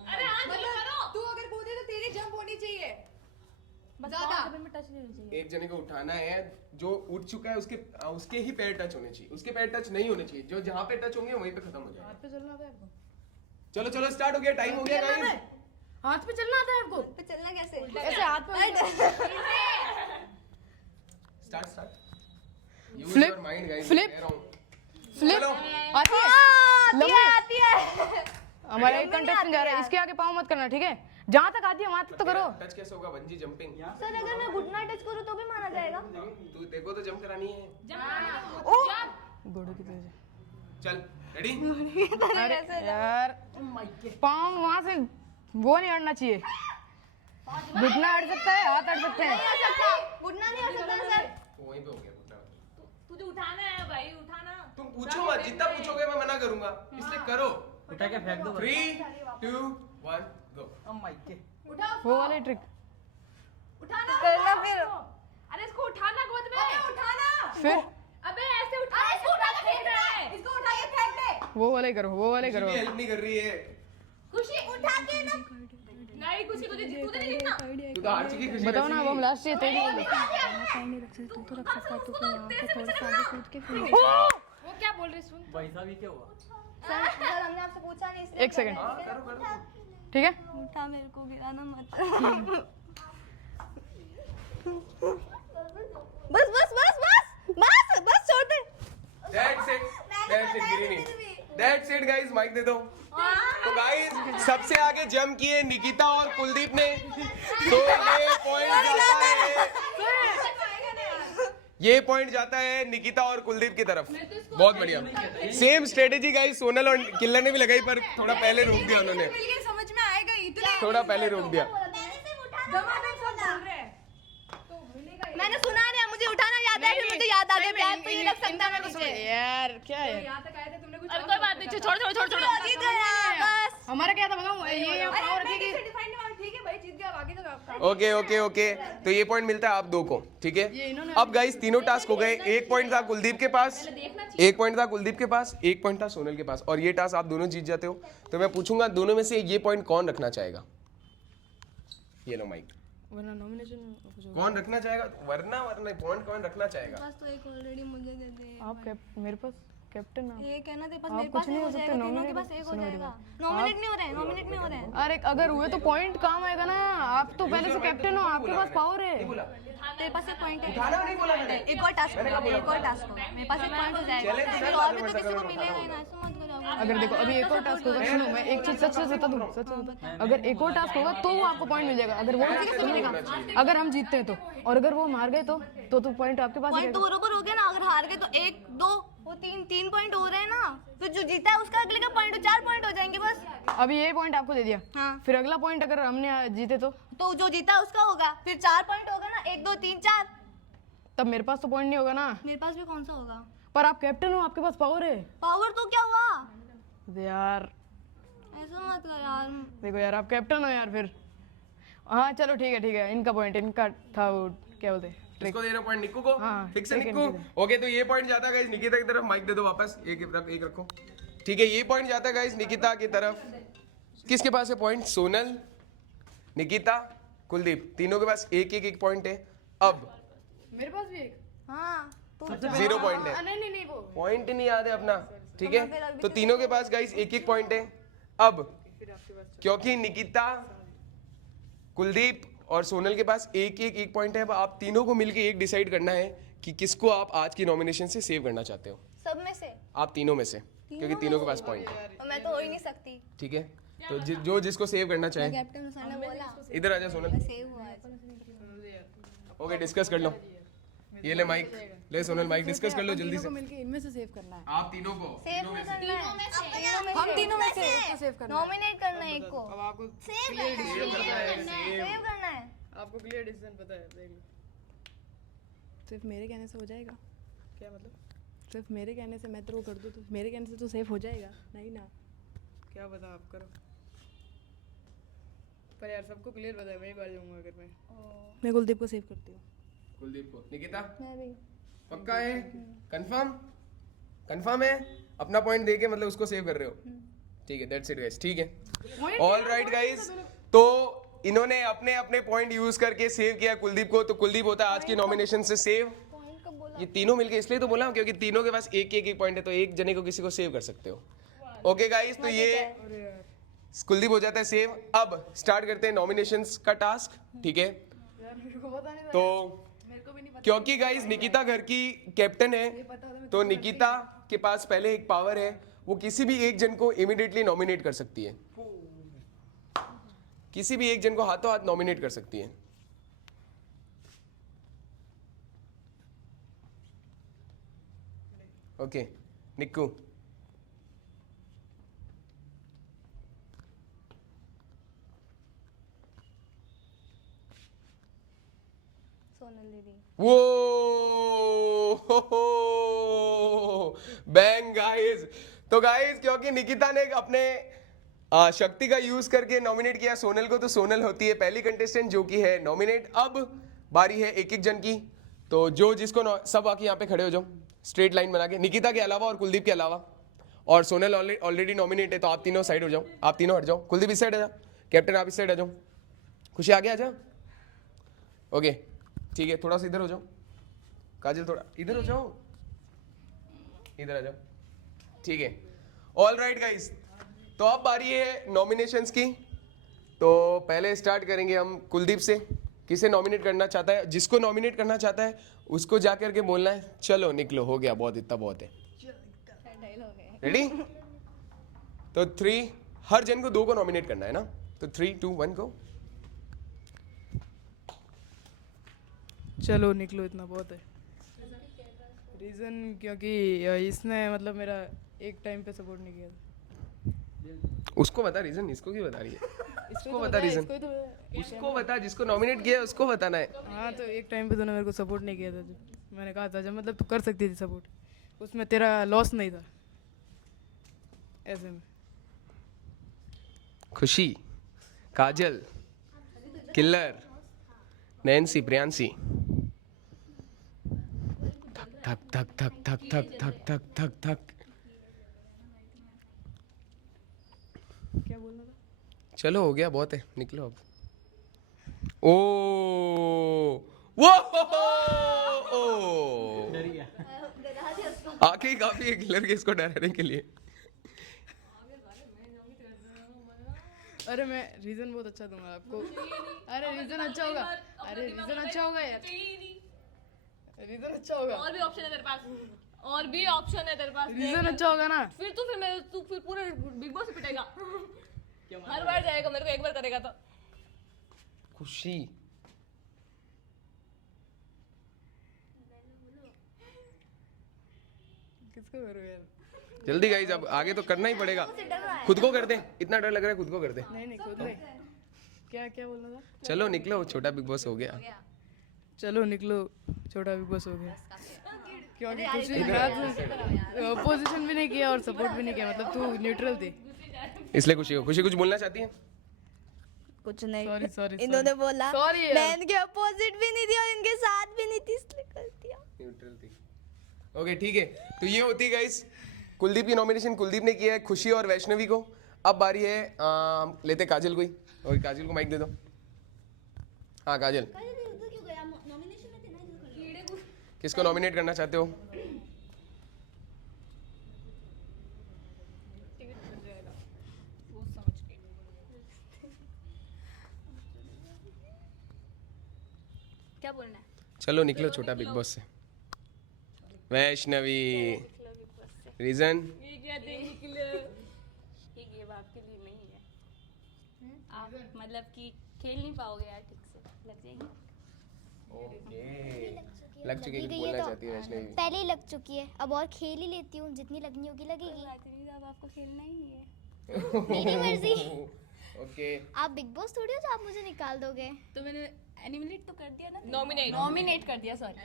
अरे हां चलो करो। तू अगर कूदे तो तेरी जंप होनी चाहिए ज्यादा। एक जने को उठाना है, जो उठ चुका है उसके ही पैर टच होने चाहिए, उसके पैर टच नहीं होने चाहिए। जो जहाँ पे टच होंगे वहीं पे खत्म हो जाएगा। हाथ पे चलना आता है आपको? चलो स्टार्ट हो गया, टाइम हो गया गाइस। हाथ पे चलना आता है आपको? पे चलना कैसे? ऐसे हाथ पे start use Flip, your mind guys. flip, flip चलो। आती है। हमारा एक कंटेस्टेंट जा रहा है, इसके आगे पाँव मत करना, ठीक है? जहाँ तक आती है वहाँ तक तो करो। टच कैसे होगा? Bungee jumping. सर अगर मैं घुटना टच करूँ तो भी माना जाएगा? तू देखो तो जंप करानी है। घोड़े की तरह। चल रेडी। अरे यार पाँव वहाँ से वो नहीं अड़ना चाहिए। घुटना अड़ सकता है, हाथ अड़ सकते हैं। घुटना नहीं आ सकता सर। वहीं पे हो गया घुटना। तुझे उठाना है भाई, उठाना। तुम पूछो मत, जितना पूछोगे मैं मना करूंगा, इसलिए करो। उठा के फेंक दो। 3 2 1 गो। अब माइक के वो वाली ट्रिक। उठाना करना फिर। अरे इसको उठाना गोद में। अबे उठाना। फिर अबे ऐसे उठा। इसको उठा के फेंक रहा है। इसको उठा के फेंक दे। वो वाले करो, वो वाले करो। हेल्प नहीं कर रही है। खुशी उठा के ना। नहीं खुशी तुझे नहीं जीतना। तू तो हार चुकी खुशी। बताओ ना, अब हम लास्ट से तेरी तो रख सकता तो फिर यहाँ पे थोड़ा सा आगे कूद के फिर वो क्या बोल रही सुन। भाई साहब ये क्या हुआ? सर हमने आपसे पूछा नहीं इसलिए। एक सेकंड, हाँ करो। ठीक है? उठा, मेरे को गिराना मत। बस छोड़ दे। That's it गिरी नहीं। That's it guys, माइक दे दो। तो गाइस सबसे आगे जंप किए निकिता और कुलदीप ने, तो ये पॉइंट जाता है निकिता और कुलदीप की तरफ। बहुत बढ़िया। सेम स्ट्रेटेजी गाइस सोनल और किल्लर ने भी लगाई, पर थोड़ा पहले रोक दिया उन्होंने। समझ में आएगा इतना। थोड़ा पहले रोक दिया। मैंने सुना नहीं, मुझे उठाना याद है, फिर मुझे याद आ गया पैर तो ये रख सकता मैं कुछ। यार क्या है? यहाँ तक आए थे, तुमने कुछ अरे कोई बात नहीं, छोड़। जीत गया बस। हमारा क्या था बताऊं? ये पाँव रखेगी। ठीक है भाई, जीत गया, बाकी तो आपका। ओके तो ये पॉइंट मिलता है आप दो को, ठीक है? अब गाइस तीनों टास्क हो गए। एक पॉइंट था कुलदीप के पास, एक पॉइंट था सोनल के पास, और ये टास्क आप दोनों जीत जाते हो। तो मैं पूछूंगा दोनों में से ये पॉइंट कौन रखना चाहेगा? ये लो माइक। वरना नॉमिनेशन कौन रखना चाहेगा? वरना पॉइंट कौन रखना चाहेगा? बस तो एक ऑलरेडी मुझे दे दे। आप मेरे पास कैप्टन आप। एक है ना तेरे पास, आप मेरे कुछ पास नहीं एक हो हो सकते, जाएगा, तीनों के nominate- पास एक हो सुनो जाएगा। मेरी नॉमिनेट नहीं हो रहे हैं। अरे अगर हुए तो पॉइंट काम आएगा ना। आप तो पहले से कैप्टन हो, आपके पास पावर है। तेरे पास एक पॉइंट है। उठाना नहीं बोला मैंने। एक और टास्क मेरे पास एक पॉइंट हो जाएगा। चैलेंज तो और भी तो किसी को मिलेगा ही ना, ऐसे मत करो। अगर देखो अभी एक और टास्क होगा, सुनो मैं एक चीज सच बता दूं, अगर एक और टास्क होगा तो वो आपको पॉइंट मिल जाएगा। अगर वो सुनिएगा, अगर हम जीतते हैं तो, और अगर वो हार गए तो पॉइंट आपके पास पॉइंट तो बरोबर हो गया ना। अगर हार गए तो 1 2 वो 3 पॉइंट हो रहे हैं ना। फिर जो जीता है उसका अगले का पॉइंट 4 पॉइंट हो जाएंगे बस। अभी ये पॉइंट आपको दे दिया, हाँ। फिर अगला पॉइंट अगर हमने जीते तो जो जीता उसका होगा, फिर 4 पॉइंट होगा ना। 1 2 3 4। तब मेरे पास तो पॉइंट नहीं होगा ना। मेरे पास भी कौन सा होगा? पर आप कैप्टन हो, आपके पास पावर है। पावर तो क्या हुआ? यार ऐसा मत कर यार। देखो यार आप कैप्टन हो यार फिर। हाँ चलो ठीक है इनका पॉइंट इनका था वो क्या बोलते हैं किसको दे रहे हो पॉइंट? निक्कू को? हाँ, फिक्स है ठीक है, निक्कू। ओके तो ये पॉइंट जाता है गाइस निकिता की तरफ। माइक दे दो वापस। एक रखो। ठीक है ये पॉइंट जाता है गाइस निकिता की तरफ। किसके पास है पॉइंट? सोनल, निकिता, कुलदीप, तीनों के पास एक पॉइंट है। अब मेरे पास भी एक। हाँ तो 0 पॉइंट है। नहीं वो पॉइंट नहीं याद है अपना। ठीक है तो तीनों के पास गाइस एक पॉइंट है। अब क्योंकि निकिता, कुलदीप और सोनल के पास एक पॉइंट है, अब आप तीनों को मिलके एक डिसाइड करना है कि किसको आप आज की नॉमिनेशन से सेव करना चाहते हो। सब में से? आप तीनों में से, क्योंकि तीनों के पास पॉइंट है। और मैं तो हो ही नहीं सकती। ठीक है तो जो जिसको सेव करना चाहे कैप्टन सर ने बोला इधर आ जा सोनल। सेव हुआ है। ओके डिस्कस कर लो। ये ले माइक, ले सोनल माइक डिस्कस कर लो जल्दी से। मिलके इनमें से सेव करना है। आप तीनों को सेव तीनों में करना से है। हम तीनों में से एक को सेव करना है। नॉमिनेट करना है एक को। अब आपको सेव करना है। आपको क्लियर डिसीजन पता है, देख लो। सिर्फ मेरे कहने से हो जाएगा? क्या मतलब? सिर्फ मेरे कहने से मैं थ्रो कर दूँ तो मेरे कहने से तो सेफ हो जाएगा? नहीं ना, क्या पता आप करो। पर यार सबको क्लियर पता है, मैं ही बाहर जाऊंगा अगर मैं कुलदीप को सेव करती हूँ। कुलदीप को। निकिता मैं भी। पक्का है? कंफर्म है? अपना पॉइंट देके मतलब उसको सेव कर रहे हो? ठीक है दैट्स इट गाइस। ठीक है ऑल राइट गाइस। तो इन्होंने अपने अपने पॉइंट यूज करके सेव किया कुलदीप को। तो कुलदीप होता है आज की नॉमिनेशन से सेव। ये तीनों मिलके इसलिए तो बोला क्योंकि तीनों के पास एक पॉइंट है, तो एक जने को किसी को सेव कर सकते हो। ओके गाइस तो ये कुलदीप हो जाता है सेव। अब स्टार्ट करते हैं नॉमिनेशंस का टास्क। ठीक है तो क्योंकि गाइस निकिता घर की कैप्टन है तो निकिता के पास पहले एक पावर है, वो किसी भी एक जन को इमीडिएटली नॉमिनेट कर सकती है। किसी भी एक जन को हाथों हाथ नॉमिनेट कर सकती है। ओके निक्कू सोनल दीदी। वो बैंग गाइस। तो गाइस क्योंकि निकिता ने अपने शक्ति का यूज करके नॉमिनेट किया सोनल को, तो सोनल होती है पहली कंटेस्टेंट जो कि है नॉमिनेट। अब बारी है एक जन की। तो जो जिसको सब आके यहाँ पे खड़े हो जाओ स्ट्रेट लाइन बना के, निकिता के अलावा और कुलदीप के अलावा। और सोनल ऑलरेडी नॉमिनेट है तो आप तीनों साइड हो जाओ। आप तीनों हट जाओ। कुलदीप इस साइड आ जाओ, कैप्टन आप इस साइड आ जाओ, खुशी आगे आ जाओ। ओके ठीक है थोड़ा सा इधर हो जाओ, काजल थोड़ा इधर हो जाओ, इधर आ जाओ। ठीक है ऑल राइट गाइस। तो अब बारी है नॉमिनेशंस की। तो पहले स्टार्ट करेंगे हम कुलदीप से। किसे नॉमिनेट करना चाहता है? जिसको नॉमिनेट करना चाहता है उसको जा करके बोलना है चलो निकलो, हो गया बहुत, इतना बहुत है। रेडी? तो 3 हर जन को 2 को नॉमिनेट करना है ना, तो 3 2 1 को। चलो निकलो, इतना बहुत है। रीज़न क्योंकि इसने मतलब मेरा एक टाइम पे सपोर्ट नहीं किया था। उसको बता रीजन, इसको क्यों बता रही है? इसको बता रीजन, उसको बता, जिसको नॉमिनेट किया है उसको बताना है। हाँ तो एक टाइम पे तूने मेरे को सपोर्ट नहीं किया था, जब मैंने कहा था जब मतलब तू कर सकती थी सपोर्ट, उसमें तेरा लॉस नहीं था ऐसे में। खुशी, काजल, किल्लर, नैन्सी, प्रियांशी। थक थक थक थक थक थक थक थक थक। क्या बोलना था? चलो हो गया बहुत है, निकलो अब। ओ वो डर गया। आके काफी है किलर के इसको डराने के लिए। अरे मैं रीज़न बहुत अच्छा दूंगा आपको। अरे रीज़न अच्छा होगा, अरे रीज़न अच्छा होगा यार, रीज़न अच्छा होगा। और भी ऑप्शन है तेरे पास, और भी ऑप्शन है तेरे पास। रीज़न अच्छा होगा ना, फिर तू फिर पूरे बिग बॉस से पिटेगा। हर बार जाएगा, मेरे को एक बार करेगा तो। खुशी किसको करूँ यार? जल्दी गाइस, अब आगे तो करना ही पड़ेगा। खुद को कर दे, इतना डर लग रहा है खुद को कर दे। नहीं खुद नहीं। क्या क्या बोलना था? चलो निकलो, छोटा बिग बॉस हो गया। चलो निकलो, छोटा बिग बॉस हो गया। क्योंकि खुशी पोजीशन भी नहीं किया और सपोर्ट भी नहीं किया, मतलब तू न्यूट्रल थी। इसलिए खुशी कुछ बोलना चाहती है? कुछ नहीं सॉरी सॉरी इन्होंने बोला Sorry मैं इनके अपोजिट भी नहीं थी और इनके साथ भी नहीं थी इसलिए कर दिया। न्यूट्रल थी। ओके ठीक है, तो ये होती गाइस कुलदीप की नॉमिनेशन कुलदीप ने किया है खुशी और वैष्णवी को। अब बारी है लेते काजल कोई, और काजल को माइक दे दो। हाँ काजल, किसको नॉमिनेट करना चाहते हो? क्या बोलना है? चलो निकलो छोटा बिग बॉस से। वैष्णवी, रीजन? ये क्या निकले? ये गेम आपके लिए नहीं है। आप मतलब कि खेल नहीं पाओगे यार ठीक से, लग जाएगी। ओके, लग चुकी है, कुछ बोलना चाहती है वैष्णवी? पहले ही लग चुकी है, अब और खेल ही लेती हूँ, जितनी लगनी होगी लगेगी। अब आपको खेलना ही नहीं है। मेरी मर्जी। ओके, आप बिग बॉस थोड़ी हो जो आप मुझे निकाल दोगे। तो मैंने एलिमिनेट तो कर दिया ना। नॉमिनेट कर दिया, सॉरी।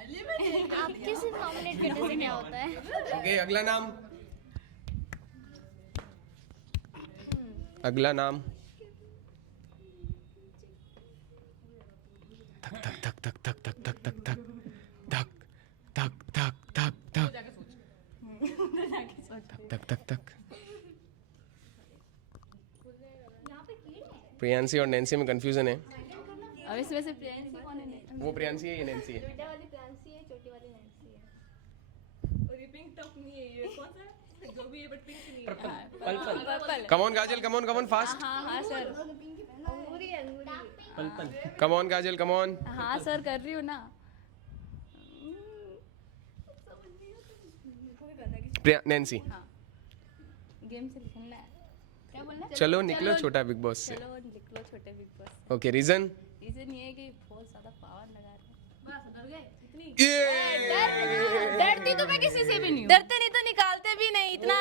आपके सिर्फ नॉमिनेट करने से क्या होता है? ओके अगला नाम, अगला नाम। तक तक तक तक तक तक तक तक तक तक तक तक तक तक तक तक। प्रियांशी और नैन्सी में कंफ्यूजन है। अब इसमें से प्रियांशी कौन है? वो प्रियांशी है, ये नैन्सी है। छोटे वाली प्रियांशी है, छोटी वाली नैन्सी है। और ये पिंक टॉप नहीं है, ये कौन सा है? जो भी है बट पिंक नहीं है। Purple. Come on Kajal, come on fast. हाँ sir. Come on Kajal, come on. हाँ सर कर रही हूँ ना। नैन्सी, गेम से निकलना है। क्या बोलना है? चलो निकलो छोटा बिग बॉस से। चलो निकलो छोटे Bigg Boss. Okay reason? Reason ये है कि बहुत ज्यादा पावर लगा रहे हैं। बस डर गए इतनी। डरती तो मैं किसी से भी नहीं हूँ। डरते नहीं तो निकालते भी नहीं इतना।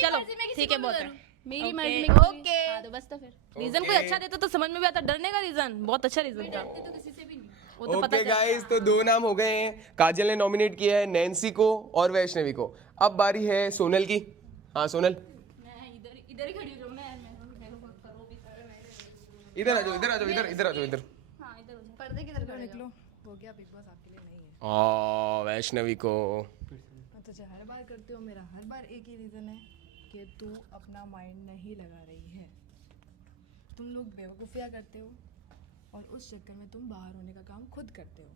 चलो ठीक है, बहुत है। मेरी मर्जी में ओके। हाँ तो बस तो फिर रीजन कोई अच्छा देता तो समझ में भी आता। डरने का रीजन बहुत अच्छा रीजन था। तो किसी से भी नहीं। वो तो पता ओके गाइस, तो दो नाम हो गए हैं। काजल ने नॉमिनेट किया है नैन्सी को और वैष्णवी को। अब बारी है सोनल की। हाँ सोनल, मैं इधर ही खड़ी हूँ। मैं इधर आ जाओ, इधर आ जाओ, इधर इधर आ जाओ, इधर। हाँ इधर हो जाओ। पर्दे की तरफ निकलो। हो गया, बिग बॉस आपके लिए नहीं है। वैष्णवी को तो हर बार करते हो, मेरा हर बार एक ही रीज़न है कि तू अपना माइंड नहीं लगा रही है। तुम लोग बेवकूफ़ियाँ करते हो और उस चक्कर में तुम बाहर होने का काम खुद करते हो।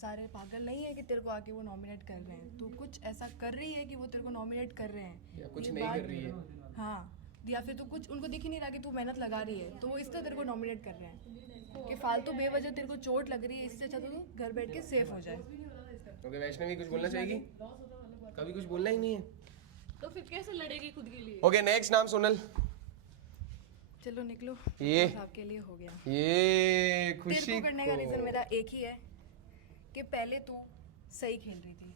सारे पागल नहीं है कि तेरे को आके वो नॉमिनेट कर रहे हैं। तू कुछ ऐसा कर रही है कि वो तेरे को नॉमिनेट कर रहे हैं, या कुछ ये नहीं बात- कर रही है। हाँ, या फिर तू कुछ उनको दिख ही नहीं रहा कि तू मेहनत लगा रही है, तो वो इसलिए तेरे को नॉमिनेट कर रहे हैं कि फालतू बेवजह तेरे को चोट लग रही है। इससे अच्छा तो तू घर बैठ के सेफ हो जाए। ओके वैष्णवी कुछ बोलना चाहेगी? कभी कुछ बोलना ही नहीं है। तो फिर कैसे लड़ेगी खुद के लिए? ओके नेक्स्ट नाम सोनल। चलो निकलो, ये बस आपके लिए हो गया। ये खुशी तेरे को करने का को- रीजन मेरा एक ही है कि पहले तू सही खेल रही थी,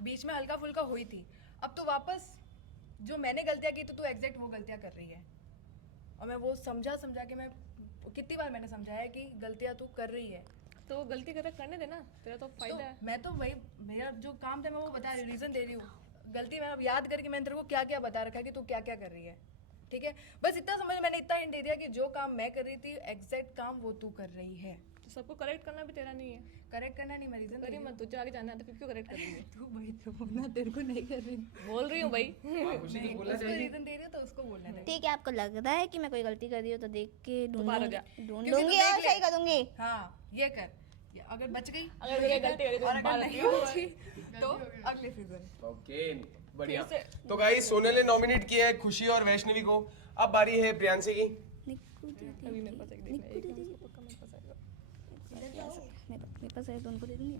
बीच में हल्का फुल्का हुई थी, अब तो वापस जो मैंने गलतियां की तो तू एग्जैक्ट वो गलतियां कर रही है। और मैं वो समझा के मैं कितनी बार मैंने समझाया कि गलतियां तू कर रही है। तो वो गलती करने देना, तेरा तो फायदा है। मैं तो वही, मेरा जो काम था मैं वो बता रही हूँ, रीजन दे रही हूँ। गलती मैं अब याद करके मैंने तेरे को क्या क्या बता रखा है कि तू क्या क्या कर रही है। ठीक है, बस इतना समझ, मैंने इतना हिंट दे दिया कि जो काम मैं कर रही थी एग्जैक्ट काम वो तू कर रही है। तो सबको करेक्ट करना भी तेरा नहीं है। करेक्ट करना नहीं, मैं रीजन करी मत, तुझे आगे जाना है तो फिर क्यों करेक्ट कर रही है? तू भाई तो बोलना, तेरे को नहीं कर रही। बोल रही हूँ भाई। उसको रीजन दे रही हो तो उसको बोलना था। ठीक है, आपको लग रहा है कि मैं कोई गलती कर रही हूँ तो देख के बाहर हो जा। ढूंढूंगी क्योंकि तू और देख ले। सही करूंगी। हाँ ये कर, अगर बच गई अगर मैंने गलती करी तो और अगर बाहर नहीं बची तो अगले सीजन। ओके बढ़िया। तो गाइस सोनल ने नॉमिनेट किया है खुशी और वैष्णवी को। अब बारी है प्रियांशी की। अभी मेरे पास एक देखना है, एक नंबर का पक्का मेरे पास आएगा। मेरे पास है तो उनको दे दूंगी।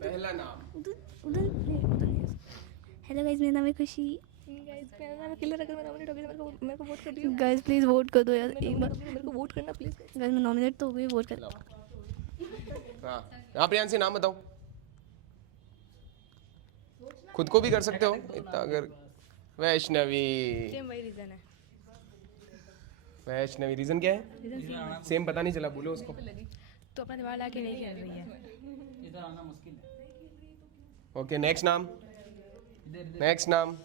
पहला नाम हेलो गाइस, मेरा नाम है खुशी। गाइस मेरा नाम किलर, अगर मैं नॉमिनेट हो गई तो मेरे को वोट कर दियो। गाइस प्लीज वोट कर दो यार एक बार। मेरे को वोट करना प्लीज। गाइस मैं नॉमिनेट तो हो गई, वोट कर। हाँ प्रियांशी नाम बताओ। खुद को भी कर सकते हो इतना अगर। वैष्णवी, सेम वही रीजन है। वैष्णवी रीजन क्या है? सेम पता नहीं चला, बोलो उसको। तो अपना दिमाग लाके नहीं खेल रही है। इधर आना मुश्किल है। ओके नेक्स्ट नाम। नेक्स्ट नाम,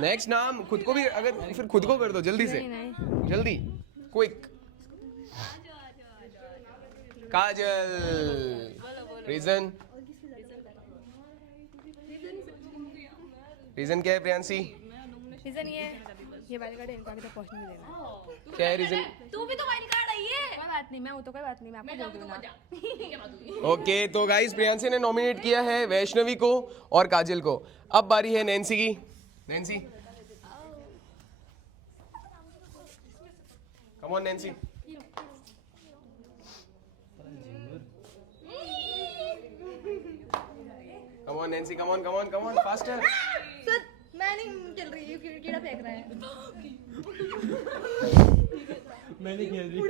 नेक्स्ट नाम। खुद को भी अगर फिर खुद को कर दो जल्दी से, जल्दी, क्विक। काजल। रीजन, रीजन क्या है प्रियांशी? रीजन ये वाइल्ड कार्ड इनको आगे तक पहुंचने नहीं देना। क्या है रीजन? तू भी तो वाइल्ड कार्ड आई है। कोई बात नहीं, मैं हूं तो कोई बात नहीं, मैं आपको बोल दूंगा। ओके तो गाइस प्रियांशी ने नॉमिनेट किया है वैष्णवी को और काजल को। अब बारी है नैन्सी की। Nancy, come on Nancy. Come on Nancy, come on, come on, come on, faster. Sir मैं नहीं चल रही, ये कीड़ा फेंक रहा है। मैं नहीं खेल रही।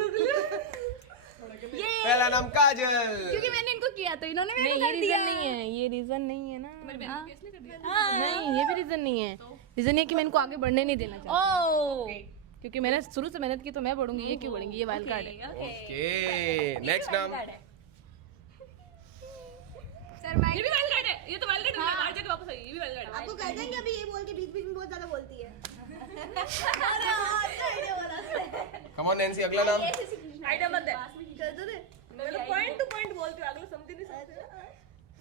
पहला नाम काजल। क्योंकि मैंने इनको किया तो इन्होंने मेरे नहीं, को ये कर रीजन दिया। नहीं है, ये रीजन नहीं है ना। नहीं, ये भी रीजन नहीं है। रीजन ये कि मैं इनको आगे बढ़ने नहीं देना चाहती, क्योंकि मैंने शुरू से मेहनत की तो मैं बढ़ूंगी, ये क्यों बढ़ेंगी? ये वाइल्ड कार्ड है। ओके नेक्स्ट नाम। सर मैं ये भी वाइल्ड कार्ड है। ये तो वाइल्ड कार्ड है, बाहर जाके वापस आई। ये भी वाइल्ड कार्ड है। आपको कह देंगे अभी ये बोल के बीच बीच में बहुत ज्यादा बोलती है। कम ऑन नैन्सी, अगला नाम। आइडिया मत दे। कर दो रे। मैं तो पॉइंट टू पॉइंट बोलती हूँ, अगला समझ ही नहीं सकते।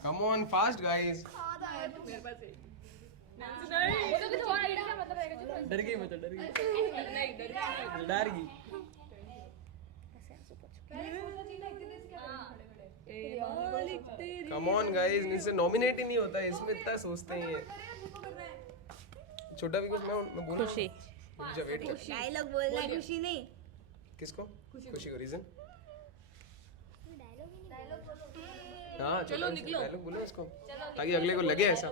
कम ऑन फास्ट गाइस। मेरे पास है। डर गई, मैं तो डर गई। डर गई। कम ऑन गाइस, इनसे नॉमिनेट ही नहीं होता है, इसमें इतना सोचते हैं ये। छोटा भी कुछ मैं बोलूं? खुशी। रुक वेट कर। डायलॉग बोलना है, खुशी नहीं। किसको? खुशी को। रीजन? हाँ चलो निकलो, डायलॉग बोलो उसको ताकि अगले को लगे ऐसा।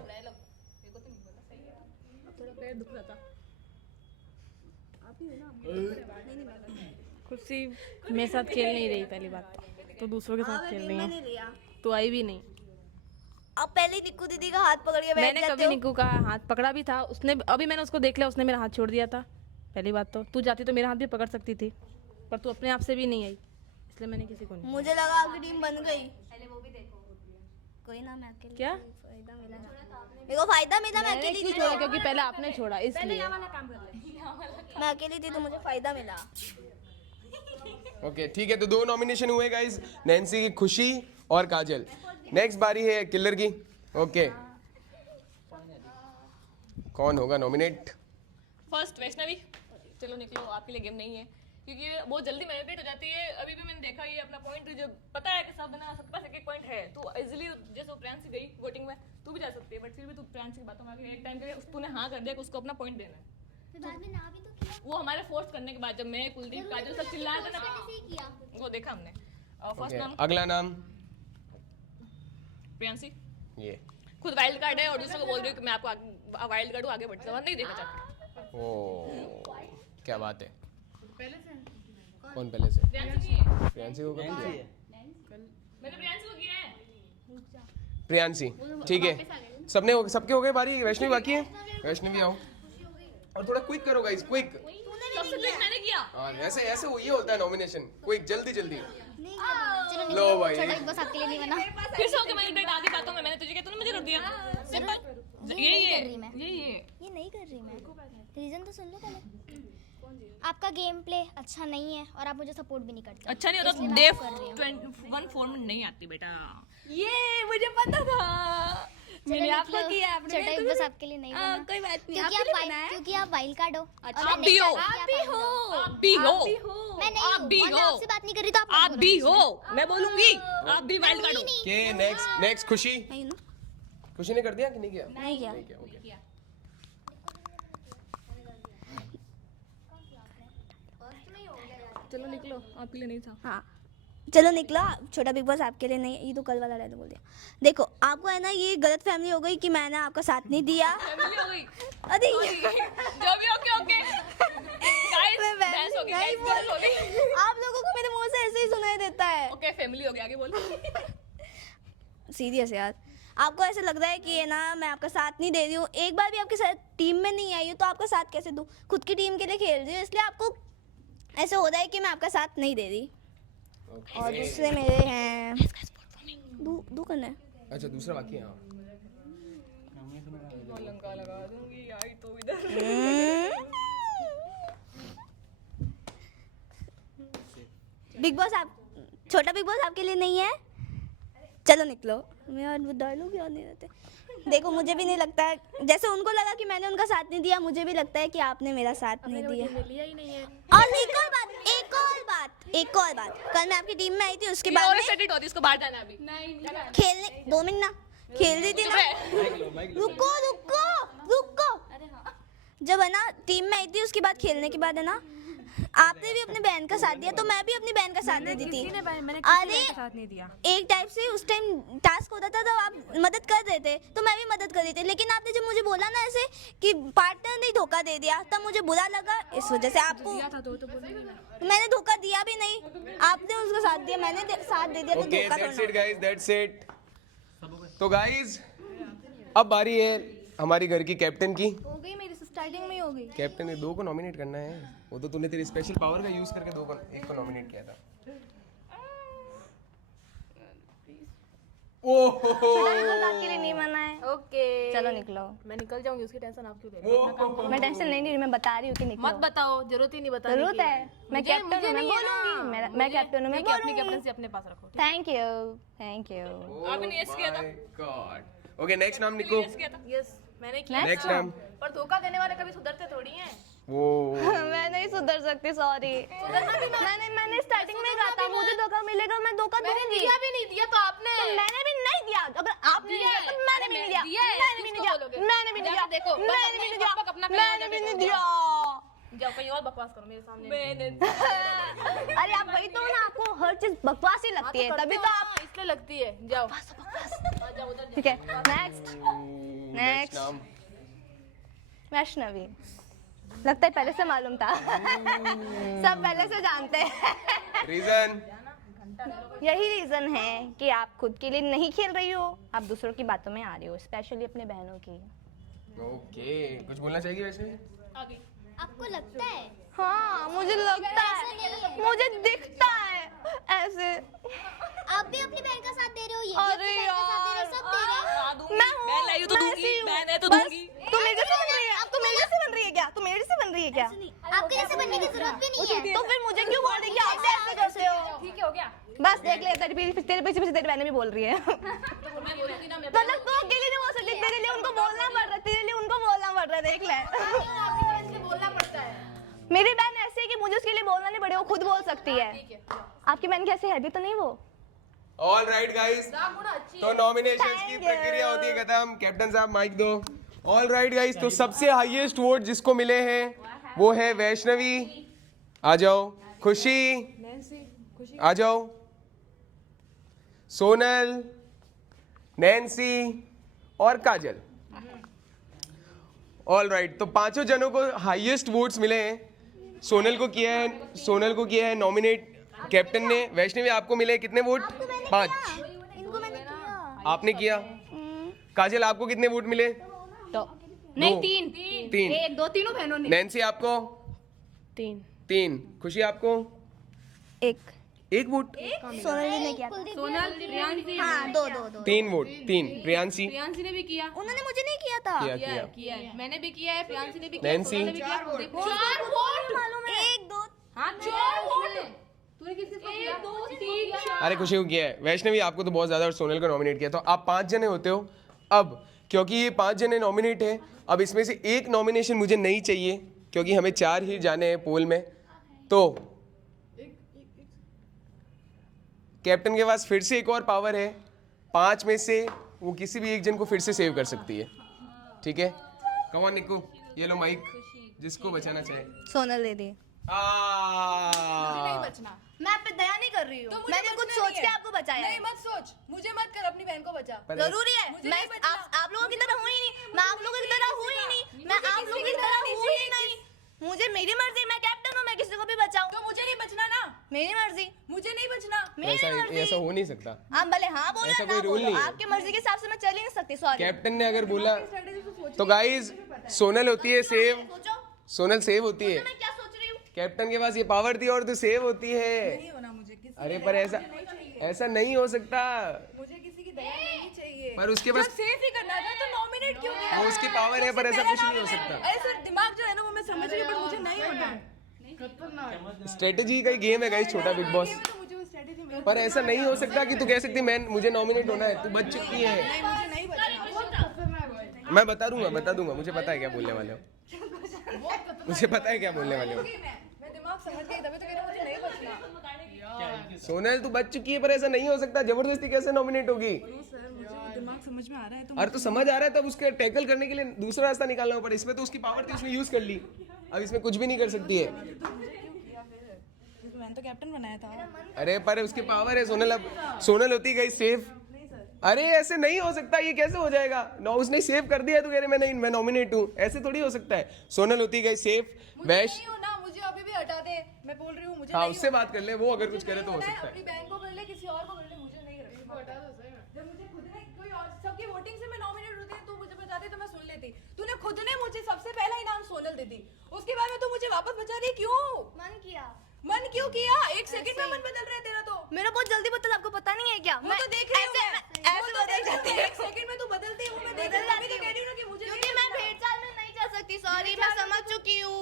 खुशी मेरे साथ खेल नहीं रही पहली बात तो दूसरों के साथ खेल रही है। तो आई भी नहीं। आप पहले निक्कू दीदी का हाथ पकड़ के बैठ मैंने जाते कभी हो। निक्कू का हाथ पकड़ा भी था, उसने अभी मैंने उसको देख लिया, उसने मेरा हाथ छोड़ दिया था। पहली बात तो तू जाती तो मेरा हाथ भी पकड़ सकती थी, पर तू अपने आप से भी नहीं आई, इसलिए मैंने किसी को नहीं। मुझे लगा आपकी टीम बन गई। पहले वो भी देखो। कोई ना, मैं अकेले क्या फायदा मिला, मेरे को फायदा मिला। मैं अकेली थी छोड़ा क्योंकि पहले आपने छोड़ा, इसलिए मैं अकेली थी तो मुझे फायदा मिला। ओके ठीक है, तो दो नॉमिनेशन हुए गाइस, नैन्सी की, खुशी और काजल। नेक्स्ट बारी है किलर की। ओके कौन होगा नॉमिनेट? फर्स्ट वैष्णवी। चलो निकलो, आपके लिए गेम नहीं है क्योंकि ये बहुत जल्दी मैनिपुलेट हो जाती है। अभी भी मैंने देखा ये अपना पॉइंट जो पता है कि सब ना सबके पास एक पॉइंट है, तो इजीली जैसे वो प्रियांशी गई वोटिंग में, तू भी जा सकती है, बट फिर भी तू प्रियांशी की बातों में आके एक टाइम के तूने हाँ कर दिया कि उसको अपना पॉइंट देना है। फिर बाद में ना भी तो किया। वो हमारे फोर्स करने के बाद जब मैं कुलदीप काजल सब चिल्लाए थे ना, कैसे ही किया? वो देखा हमने। फर्स्ट Okay, नाम अगला नाम। प्रियांशी, ये खुद वाइल्ड कार्ड है और दूसरे को बोल रही हूँ कि मैं आपको वाइल्ड कार्ड हूँ, आगे बढ़ जाओ, नहीं देखना चाहती। ओ क्या बात है। कौन पहले से? प्रियांशी को कब किया? मैंने प्रियांशी को किया है। प्रियांशी ठीक है, सबके हो गए बारी। वैष्णवी बाकी है, वैष्णवी आओ और थोड़ा क्विक करो गाइस, क्विक। सबसे क्विक मैंने किया। हाँ ऐसे ऐसे वो ये होता है नॉमिनेशन, क्विक, जल्दी जल्दी। चलो लो भाई। छोटा बिग बॉस आपके लिए नहीं बना। फिर से होके मैंने डेट आधी बातों में मैंने तुझे किया, तूने मुझे रोक दिया। सिंपल यही है, यही है। ये नहीं कर रही मैं। रीजन तो सुन लो पहले। आपका गेम प्ले अच्छा नहीं है और आप मुझे सपोर्ट भी नहीं करते। अच्छा नहीं होता, इसलिए मैं डे कर रही हूँ। 21 फॉर्मेट नहीं आती बेटा। ये मुझे पता था, मैंने आपको किया, आपने छोटा बिग बॉस आपके लिए नहीं बना। कोई बात नहीं, क्योंकि आप वाइल्ड कार्ड हो। आप भी हो, आप भी हो, मैं नहीं आप भी हूँ और मैं हो। आपसे बात नहीं कर रही तो आप भी हो, मैं बोलूंगी आप भी वाइल्ड कार्ड हो। के नेक्स्ट खुशी। खुशी ने कर दिया कि नहीं किया? नहीं किया। नहीं किया, ओके। चलो निकलो, आपके लिए नहीं था। हाँ चलो निकला, छोटा बिग बॉस आपके लिए नहीं। ये तो कल वाला डायलॉग बोल दिया। देखो आपको है ना ये गलत फैमिली हो गई कि मैंने आपका साथ नहीं दिया। फैमिली हो गई, अरे जो भी ओके ओके गाइस, बहस हो गई, गाइस बहस हो गई। आप लोगों को मेरे मुंह से ऐसे ही सुनाई देता है। ओके फैमिली हो गया, आगे बोल। सीरियस यार, आपको ऐसा लग रहा है कि ये ना मैं आपका साथ नहीं दे रही हूँ, एक बार भी आपके साथ टीम में नहीं आई हूँ तो आपका साथ कैसे दूँ? खुद की टीम के लिए खेल रही हूँ, इसलिए आपको ऐसा हो रहा है कि मैं आपका साथ नहीं दे रही। और दूसरे मेरे हैं दो करना है। अच्छा दूसरा बाकी है। हाँ लंका लगा दूंगी आई तो इधर। बिग बॉस आप छोटा बिग बॉस आपके लिए नहीं है, चलो निकलो। मैं और डायलॉग याद नहीं रहते। देखो मुझे भी नहीं लगता है, जैसे उनको लगा कि मैंने उनका साथ नहीं दिया, मुझे भी लगता है कि आपने मेरा साथ नहीं दिया। ही नहीं है। और एक और बात, कल मैं आपकी टीम में आई थी, उसके बाद में इसको बाहर जाना अभी। खेलने 2 मिनट ना खेल रही थी ना, रुको। जब है ना टीम में आई थी, उसके बाद खेलने के बाद है ना आपने भी अपनी बहन का साथ दिया, तो मैं भी अपनी बहन का साथ देती थी। अरे साथ नहीं दिया। एक टाइप से उस टाइम टास्क होता था, तो आप मदद कर रहे थे, तो मैं भी मदद कर रही थी। लेकिन आपने जब मुझे बोला ना ऐसे कि पार्टनर ने धोखा दे दिया, तब मुझे बुरा लगा। इस वजह से आपको मैंने धोखा दिया भी नहीं, आपने उसका साथ दिया, मैंने साथ दे दिया, तो ओके धोखा दैट्स थोड़ा। It guys, that's it. तो गाइस अब बारी है हमारी घर की कैप्टन की। हो गई मेरी, स्टार्टिंग में ही हो गई। कैप्टन ने 2 को नॉमिनेट करना है, वो तो तूने तेरे स्पेशल पावर का यूज करके 1 को नॉमिनेट किया था। आपके लिए नहीं मना है, ओके चलो निकलो। मैं निकल जाऊंगी, उसकी टेंशन आप क्यों ले रहे हो? मैं टेंशन नहीं ले रही, मैं बता रही हूँ कि निकलो। मत बताओ, जरूरत ही नहीं बताने की। जरूरत है, मैं कैप्टन हूँ, मैं बोलूंगी। मैं कैप्टन हूँ, मैं अपनी बोलूंगी। कैप्टनसी अपने पास रखो। Thank you. आपने यस किया था। गॉड। ओके नेक्स्ट नाम निको। यस मैंने किया। नेक्स्ट नाम पर धोखा देने वाले कभी सुधरते थोड़ी हैं। वो मैं नहीं सुधर सकती, सॉरी। मैंने स्टार्टिंग में कहा था मुझे धोखा मिलेगा, मैं धोखा दूंगी। दिया भी नहीं दिया तो आपने। तो मैंने भी नहीं दिया, अगर आपने दिया तो मैंने भी नहीं दिया। मैंने भी नहीं दिया, मैंने भी नहीं दिया, देखो मैंने भी नहीं दिया, मैंने भी नहीं दिया। जाओ कहीं और बकवास करो मेरे सामने। अरे आप वही तो ना, आपको हर चीज बकवास ही लगती है, तभी तो आप। इसलिए लगती है। जाओ जाओ उधर। ठीक है, नेक्स्ट नाम वैष्णवी। लगता है पहले से मालूम था। सब पहले से जानते हैं। रीजन यही रीजन है कि आप खुद के लिए नहीं खेल रही हो, आप दूसरों की बातों में आ रही हो, स्पेशली अपने बहनों की। ओके कुछ बोलना चाहिए वैसे। आपको लगता है? हाँ मुझे लगता है, मुझे दिखता है ऐसे। आप भी अपनी बहन का साथ दे रहे हो, ये भी अरे अपनी बहन का साथ दे रहे हो, सब दे रहे हो। मैं हूँ, बहन लाई हो तो मैं दूंगी, ऐसी हूँ। बहन है तो बस, दूंगी। तू मेरे जैसे बन रही है, अब तू मेरे जैसे बन रही है क्या? तू मेरे जैसे बन रही है क्या? आपके जैसे बनने की जरूरत भी नहीं है। तो फिर मुझे क्यों बोल रही है कि आप ऐसे करते हो? ठीक है, हो गया। बस देख ले, तेरे पीछे तेरी बहनें भी बोल रही है। मैं बोलूंगी ना, मैं मतलब तू अकेले नहीं बोल सकती, तेरे लिए उनको बोलना पड़ रहा है, तेरे लिए उनको बोलना पड़ रहा है, देख ले। बोलना पड़ता है। मेरी बहन ऐसी है कि मुझे उसके लिए बोलना नहीं पड़े, वो खुद बोल सकती है। आपकी बहन कैसे है भी तो नहीं वो? ऑल राइट गाइस, तो नॉमिनेशंस की प्रक्रिया होती है खत्म। कैप्टन साहब माइक दो। ऑल राइट गाइस, तो सबसे हाईएस्ट वोट जिसको मिले हैं वो है वैष्णवी। आ जाओ। खुशी आ जाओ। सोनल, नैन्सी और काजल। ऑल राइट, तो 5 जनों को हाईएस्ट वोट्स मिले हैं। सोनल को किया है नॉमिनेट कैप्टन ने। वैष्णवी आपको मिले कितने वोट? 5। इनको मैंने किया। आपने किया। काजल आपको कितने वोट मिले? तो नहीं, 3 1 2 तीनों बहनों ने। नैन्सी आपको 3। खुशी आपको 1 वोट। सोनल जी ने किया। सोनल, प्रियांशी। हाँ 2 3 वोट। 3 प्रियांशी प्रियांशी ने भी किया। उन्होंने मुझे नहीं किया था। किया। है। मैंने भी किया है, प्रियांशी ने भी किया, नैन्सी? सोनल ने भी किया। 4 वोट मालूम है। 1 2 हाँ 4 वोट। तूने किसको किया? 1 2 3 4। अरे खुशी को किया है। वैष्णवी आपको तो बहुत ज्यादा और सोनल को नॉमिनेट किया, तो आप 5 जने होते हो। अब क्योंकि ये 5 जने नॉमिनेट है, अब इसमें से एक नॉमिनेशन मुझे नहीं चाहिए क्योंकि हमें 4 ही जाने हैं पोल में। तो कैप्टन के पास फिर से एक और पावर है, 5 में से वो किसी भी एक जन को फिर से सेव कर सकती है। ठीक है, कम ऑन निक्कू, ये लो माइक, जिसको बचाना चाहे। सोनल दे दी। मैं आप पे दया नहीं कर रही हूँ, तो मैंने कुछ सोच के आपको बचाया है। नहीं मत सोच, मुझे मत कर, अपनी बहन को बचा। जरूरी है, मैं आप लोगों की तरह हूँ ही नहीं, मैं आप लोगों की तरह हूँ ही नहीं, मैं आप लोगों की तरह हूँ ही नहीं। मुझे मेरी मर्जी, मैं कैप्टन हूँ, मैं किसी को भी बचाऊँ। तो मुझे नहीं बचना ना, मेरी मर्जी, मुझे नहीं बचना। ऐसा हो नहीं सकता। आप भले हाँ बोलो ऐसा ना कोई रूल बोलो, नहीं है। आपकी मर्जी के हिसाब से मैं चल ही नहीं सकती। सॉरी, कैप्टन ने अगर बोला तो गाइज सोनल होती है सेव। सोचो सोनल सेव होती है। मैं क्या सोच रही हूँ। कैप्टन के पास ये पावर थी और तो सेव होती है। अरे पर ऐसा नहीं हो सकता। मुझे किसी की पर उसके पास सेफ ही करना था तो नॉमिनेट क्यों किया? वो उसकी पावर है, पर ऐसा कुछ नहीं हो सकता। ऐसा दिमाग जो है ना वो मैं समझ रही हूँ, पर मुझे नहीं होना है। स्ट्रेटेजी का ही गेम है गाइस, छोटा बिग बॉस। तो मुझे वो स्ट्रेटेजी मिल पर ऐसा नहीं हो सकता कि तू कह सकती मैं मुझे नॉमिनेट होना है, तू बच चुकी है। नहीं, मुझे नहीं बचना। मैं बता दूंगा, मुझे पता है क्या बोलने वाले हो। मुझे पता है क्या बोलने वाले हो। मैं दिमाग समझ गई, तभी तो कह रही हूँ मुझे नहीं बचना। सोनल तू बच चुकी है, पर ऐसा नहीं हो सकता, जबरदस्ती कैसे नॉमिनेट होगी? सर मुझे दिमाग समझ में आ रहा है तो अरे तो समझ आ रहा है, तब उसके टैकल करने के लिए दूसरा रास्ता निकालना पड़ा। इसमें तो उसकी पावर थी, उसने यूज कर ली। अब इसमें कुछ भी नहीं कर सकती है। मैंने तो कैप्टन बनाया था। अरे पर उसकी पावर है सोनल, अब सोनल होती गई सेफ। अरे ऐसे नहीं हो सकता, ये कैसे हो जाएगा? नो उसने सेव कर दिया, तो कह रहे मैं नॉमिनेट हूँ, ऐसे थोड़ी हो सकता है। सोनल होती गई सेफ। वैश नहीं हो ना, मुझे अभी भी हटा दे, मैं बोल रही हूँ मुझे हाँ नहीं उससे बात कर ले, वो अगर कुछ करे तो हो सकता अपनी है। बहन को कर ले, किसी और को कर ले, मुझे नहीं रखना। जब मुझे खुद ने कोई और सबकी वोटिंग से मैं नॉमिनेट होती है, तू मुझे बताती तो मैं सुन लेती। तूने खुद ने मुझे सबसे पहला इनाम सोनल दे दी, उसके बाद में तू मुझे वापस बचा रही, क्यों? मन क्यों किया? एक सेकंड में मन बदल रहा है तेरा तो। मेरा बहुत जल्दी बदल, आपको पता नहीं है क्या? वो तो देख रही हूँ मैं। ऐसे बदल जाते हैं, एक सेकंड में तू बदलती है, वो मैं देख रही हूँ। अभी तो कह रही हूँ ना कि मुझे क्योंकि मैं भेड़चाल में नहीं चल सकती, सॉरी, मैं समझ चुकी हूँ।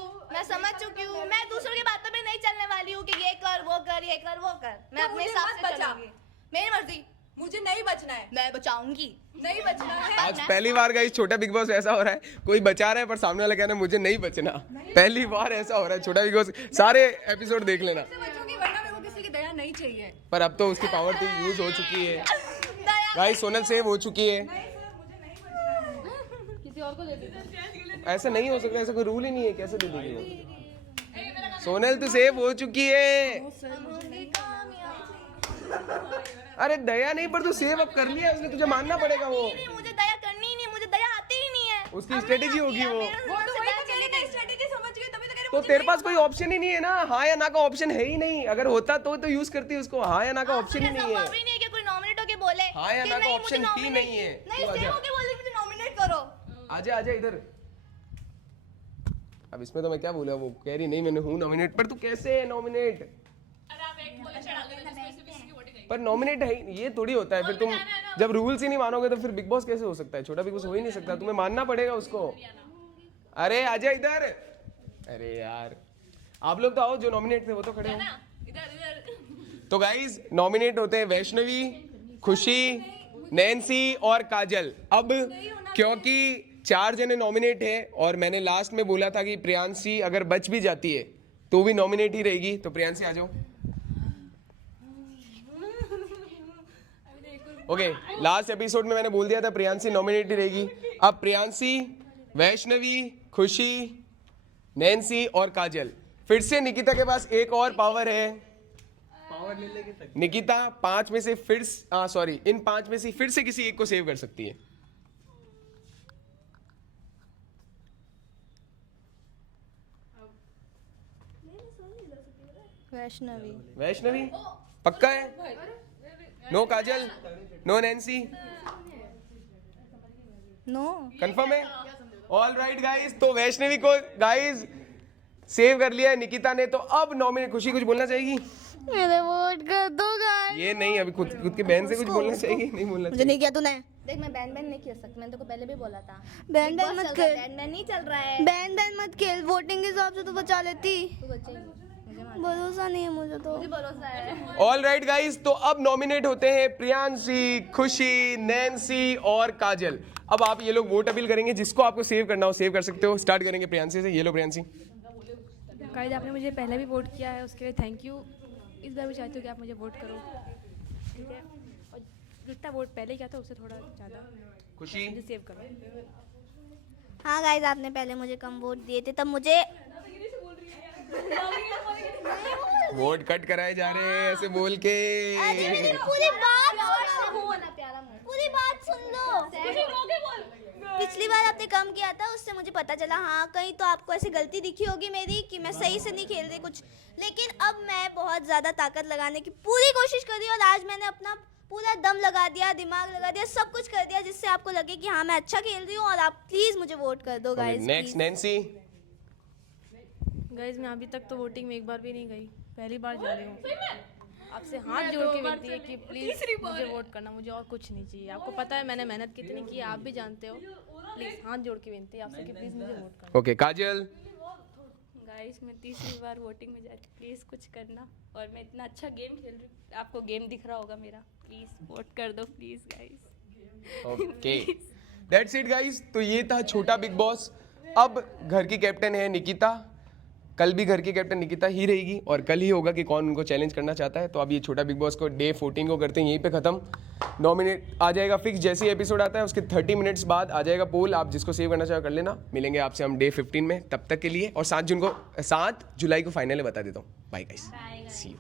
मैं दूसरों की बातों में नहीं चलने वाली हूँ कि ये कर वो कर, ये कर वो कर। मैं अपने हिसाब से चलूंगी, मेरी मर्जी। मुझे नहीं बचना है, मैं बचाऊंगी। नहीं बचना है। आज पहली बार गाइस छोटा बिग बॉस ऐसा हो रहा है, कोई बचा रहा है पर सामने वाला कह रहा है मुझे नहीं बचना। पहली बार ऐसा हो रहा है छोटा बिग बॉस। सारे एपिसोड देख लेना। बचूंगी, वरना मेरे को किसी की दया नहीं चाहिए। पर अब तो उसकी पावर तो यूज हो चुकी है गाइस, सोनल सेव हो चुकी है। किसी और को दे दे। ऐसा नहीं हो सकता, ऐसा कोई रूल ही नहीं है, कैसे दे देगी वो? सोनल तो सेव हो चुकी है। अरे दया नहीं, पर तू सेव अब कर लिया उसने, तुझे मानना पड़ेगा। वो नहीं, मुझे दया करनी ही नहीं, मुझे दया आती ही नहीं है। उसकी स्ट्रेटेजी होगी वो। वो तो वही तो चली गई, स्ट्रेटेजी समझ गई, तभी तो कह रही तो तेरे पास कोई ऑप्शन ही नहीं है ना, हाँ या ना का ऑप्शन है ही नहीं। अगर होता तो यूज करती उसको, हाँ या ना का ऑप्शन ही नहीं है। भी नहीं है कि कोई नॉमिनेट होके बोले हाँ या कि ना का नहीं, ऑप्शन मुझे ही नहीं है। नहीं, तू सेव आजा, होके बोले मुझे नॉमिनेट करो। आजा इधर। अब इसमें तो मैं क्या बोला, वो कह रही नहीं मैंने हूँ नॉमिनेट, पर तू कैसे है नॉमिनेट? अरे आप एक बोले चढ़ा दो, जिसमें से किसी की वोटिंग गई। पर नॉमिनेट है ही- ये थोड़ी होता है। फिर तुम जब रूल्स ही नहीं मानोगे तो फिर बिग बॉस कैसे हो सकता है? छोटा बिग बॉस हो ही नहीं सकता, तुम्हें मानना पड़ेगा उसको। अरे आजा इधर। अरे यार आप लोग तो आओ, जो नॉमिनेट थे वो तो खड़े हो। इधर तो गाइज नॉमिनेट होते हैं वैष्णवी, खुशी, नैन्सी और काजल। अब क्योंकि 4 जने नॉमिनेट है और मैंने लास्ट में बोला था कि प्रियांशी अगर बच भी जाती है तो भी नॉमिनेट ही रहेगी, तो प्रियांशी आ जाओ। ओके लास्ट एपिसोड में मैंने बोल दिया था प्रियांशी नॉमिनेट ही रहेगी। अब प्रियांशी, वैष्णवी, खुशी, नैन्सी और काजल। फिर से निकिता के पास एक और पावर है। निकिता 5 में से इन 5 में से फिर से किसी एक को सेव कर सकती है। वैष्णवी पक्का है? नो काजल, नो नैन्सी, नो कंफर्म है? ऑल राइट गाइस, तो वैष्णवी को गाइस सेव कर लिया है निकिता ने। तो अब नॉमिनेट खुशी कुछ बोलना चाहेगी? मेरे वोट कर दो गाइस। ये नहीं, अभी खुद की बहन से कुछ बोलना चाहिए, नहीं बोलना मुझे चाहिए। नहीं किया तूने। देख मैं बैन नहीं खेल सकती, मैंने तो पहले भी बोला था। बैन मत खेल, बैन नहीं चल रहा है। बैन मत खेल, वोटिंग के हिसाब से तो बचा लेती। तू बचेगी, मुझे भरोसा नहीं है मुझे तो। भरोसा है। ऑल राइट गाइस, तो अब नॉमिनेट होते हैं प्रियांशी, खुशी, नैन्सी और काजल। अब आप ये लोग वोट अपील करेंगे, जिसको आपको सेव करना हो सेव कर सकते हो। स्टार्ट करेंगे प्रियांशी से। ये लो प्रियांशी। गाइस आपने मुझे पहले भी वोट किया है, उसके लिए थैंक यू। इस बार भी चाहती हूँ कि आप मुझे वोट करो, ठीक है? और जितना वोट पहले किया था उससे थोड़ा ज़्यादा खुशी मुझे सेव करो। हाँ गाइस आपने पहले मुझे कम वोट दिए थे, तब मुझे वोट कट कराए जा रहे हैं ऐसे बोल के। पूरी बात सुन लो। पिछली बार आपने कम किया था, उससे मुझे पता चला हाँ कहीं तो आपको ऐसी गलती दिखी होगी मेरी कि मैं सही से नहीं खेल रही कुछ। लेकिन अब मैं बहुत ज़्यादा ताकत लगाने की पूरी कोशिश कर रही हूँ और आज मैंने अपना पूरा दम लगा दिया, दिमाग लगा दिया, सब कुछ कर दिया जिससे आपको लगे कि हाँ मैं अच्छा खेल रही हूँ और आप प्लीज़ मुझे वोट कर दो गाइस। Next Nancy. गाइस मैं अभी तक तो वोटिंग में एक बार भी नहीं गई, पहली बार जा रही हूँ। आपसे हाथ जोड़ के विनती है कि प्लीज मुझे वोट करना, मुझे और कुछ नहीं चाहिए। आपको पता है मैंने मेहनत कितनी की है, आप भी जानते हो। प्लीज हाथ जोड़ के विनती है आपसे कि प्लीज मुझे वोट करना। ओके काजल, गाइस मैं तीसरी बार वोटिंग में जाती, प्लीज़ कुछ करना। और मैं इतना अच्छा गेम खेल रही हूँ, आपको गेम दिख रहा होगा मेरा, प्लीज़ वोट कर दो please guys. Okay that's it guys. तो ये था छोटा बिग बॉस। अब घर की कैप्टन है निकिता, कल भी घर की कैप्टन निकिता ही रहेगी और कल ही होगा कि कौन उनको चैलेंज करना चाहता है। तो अब ये छोटा बिग बॉस को डे 14 को करते हैं यहीं पे ख़त्म। 9 मिनट आ जाएगा फिक्स, जैसे ही एपिसोड आता है उसके 30 मिनट्स बाद आ जाएगा पोल। आप जिसको सेव करना चाहो कर लेना। मिलेंगे आपसे हम डे 15 में, तब तक के लिए। और 7 जुलाई को फाइनल है, बता देता हूँ। Bye guys, see you.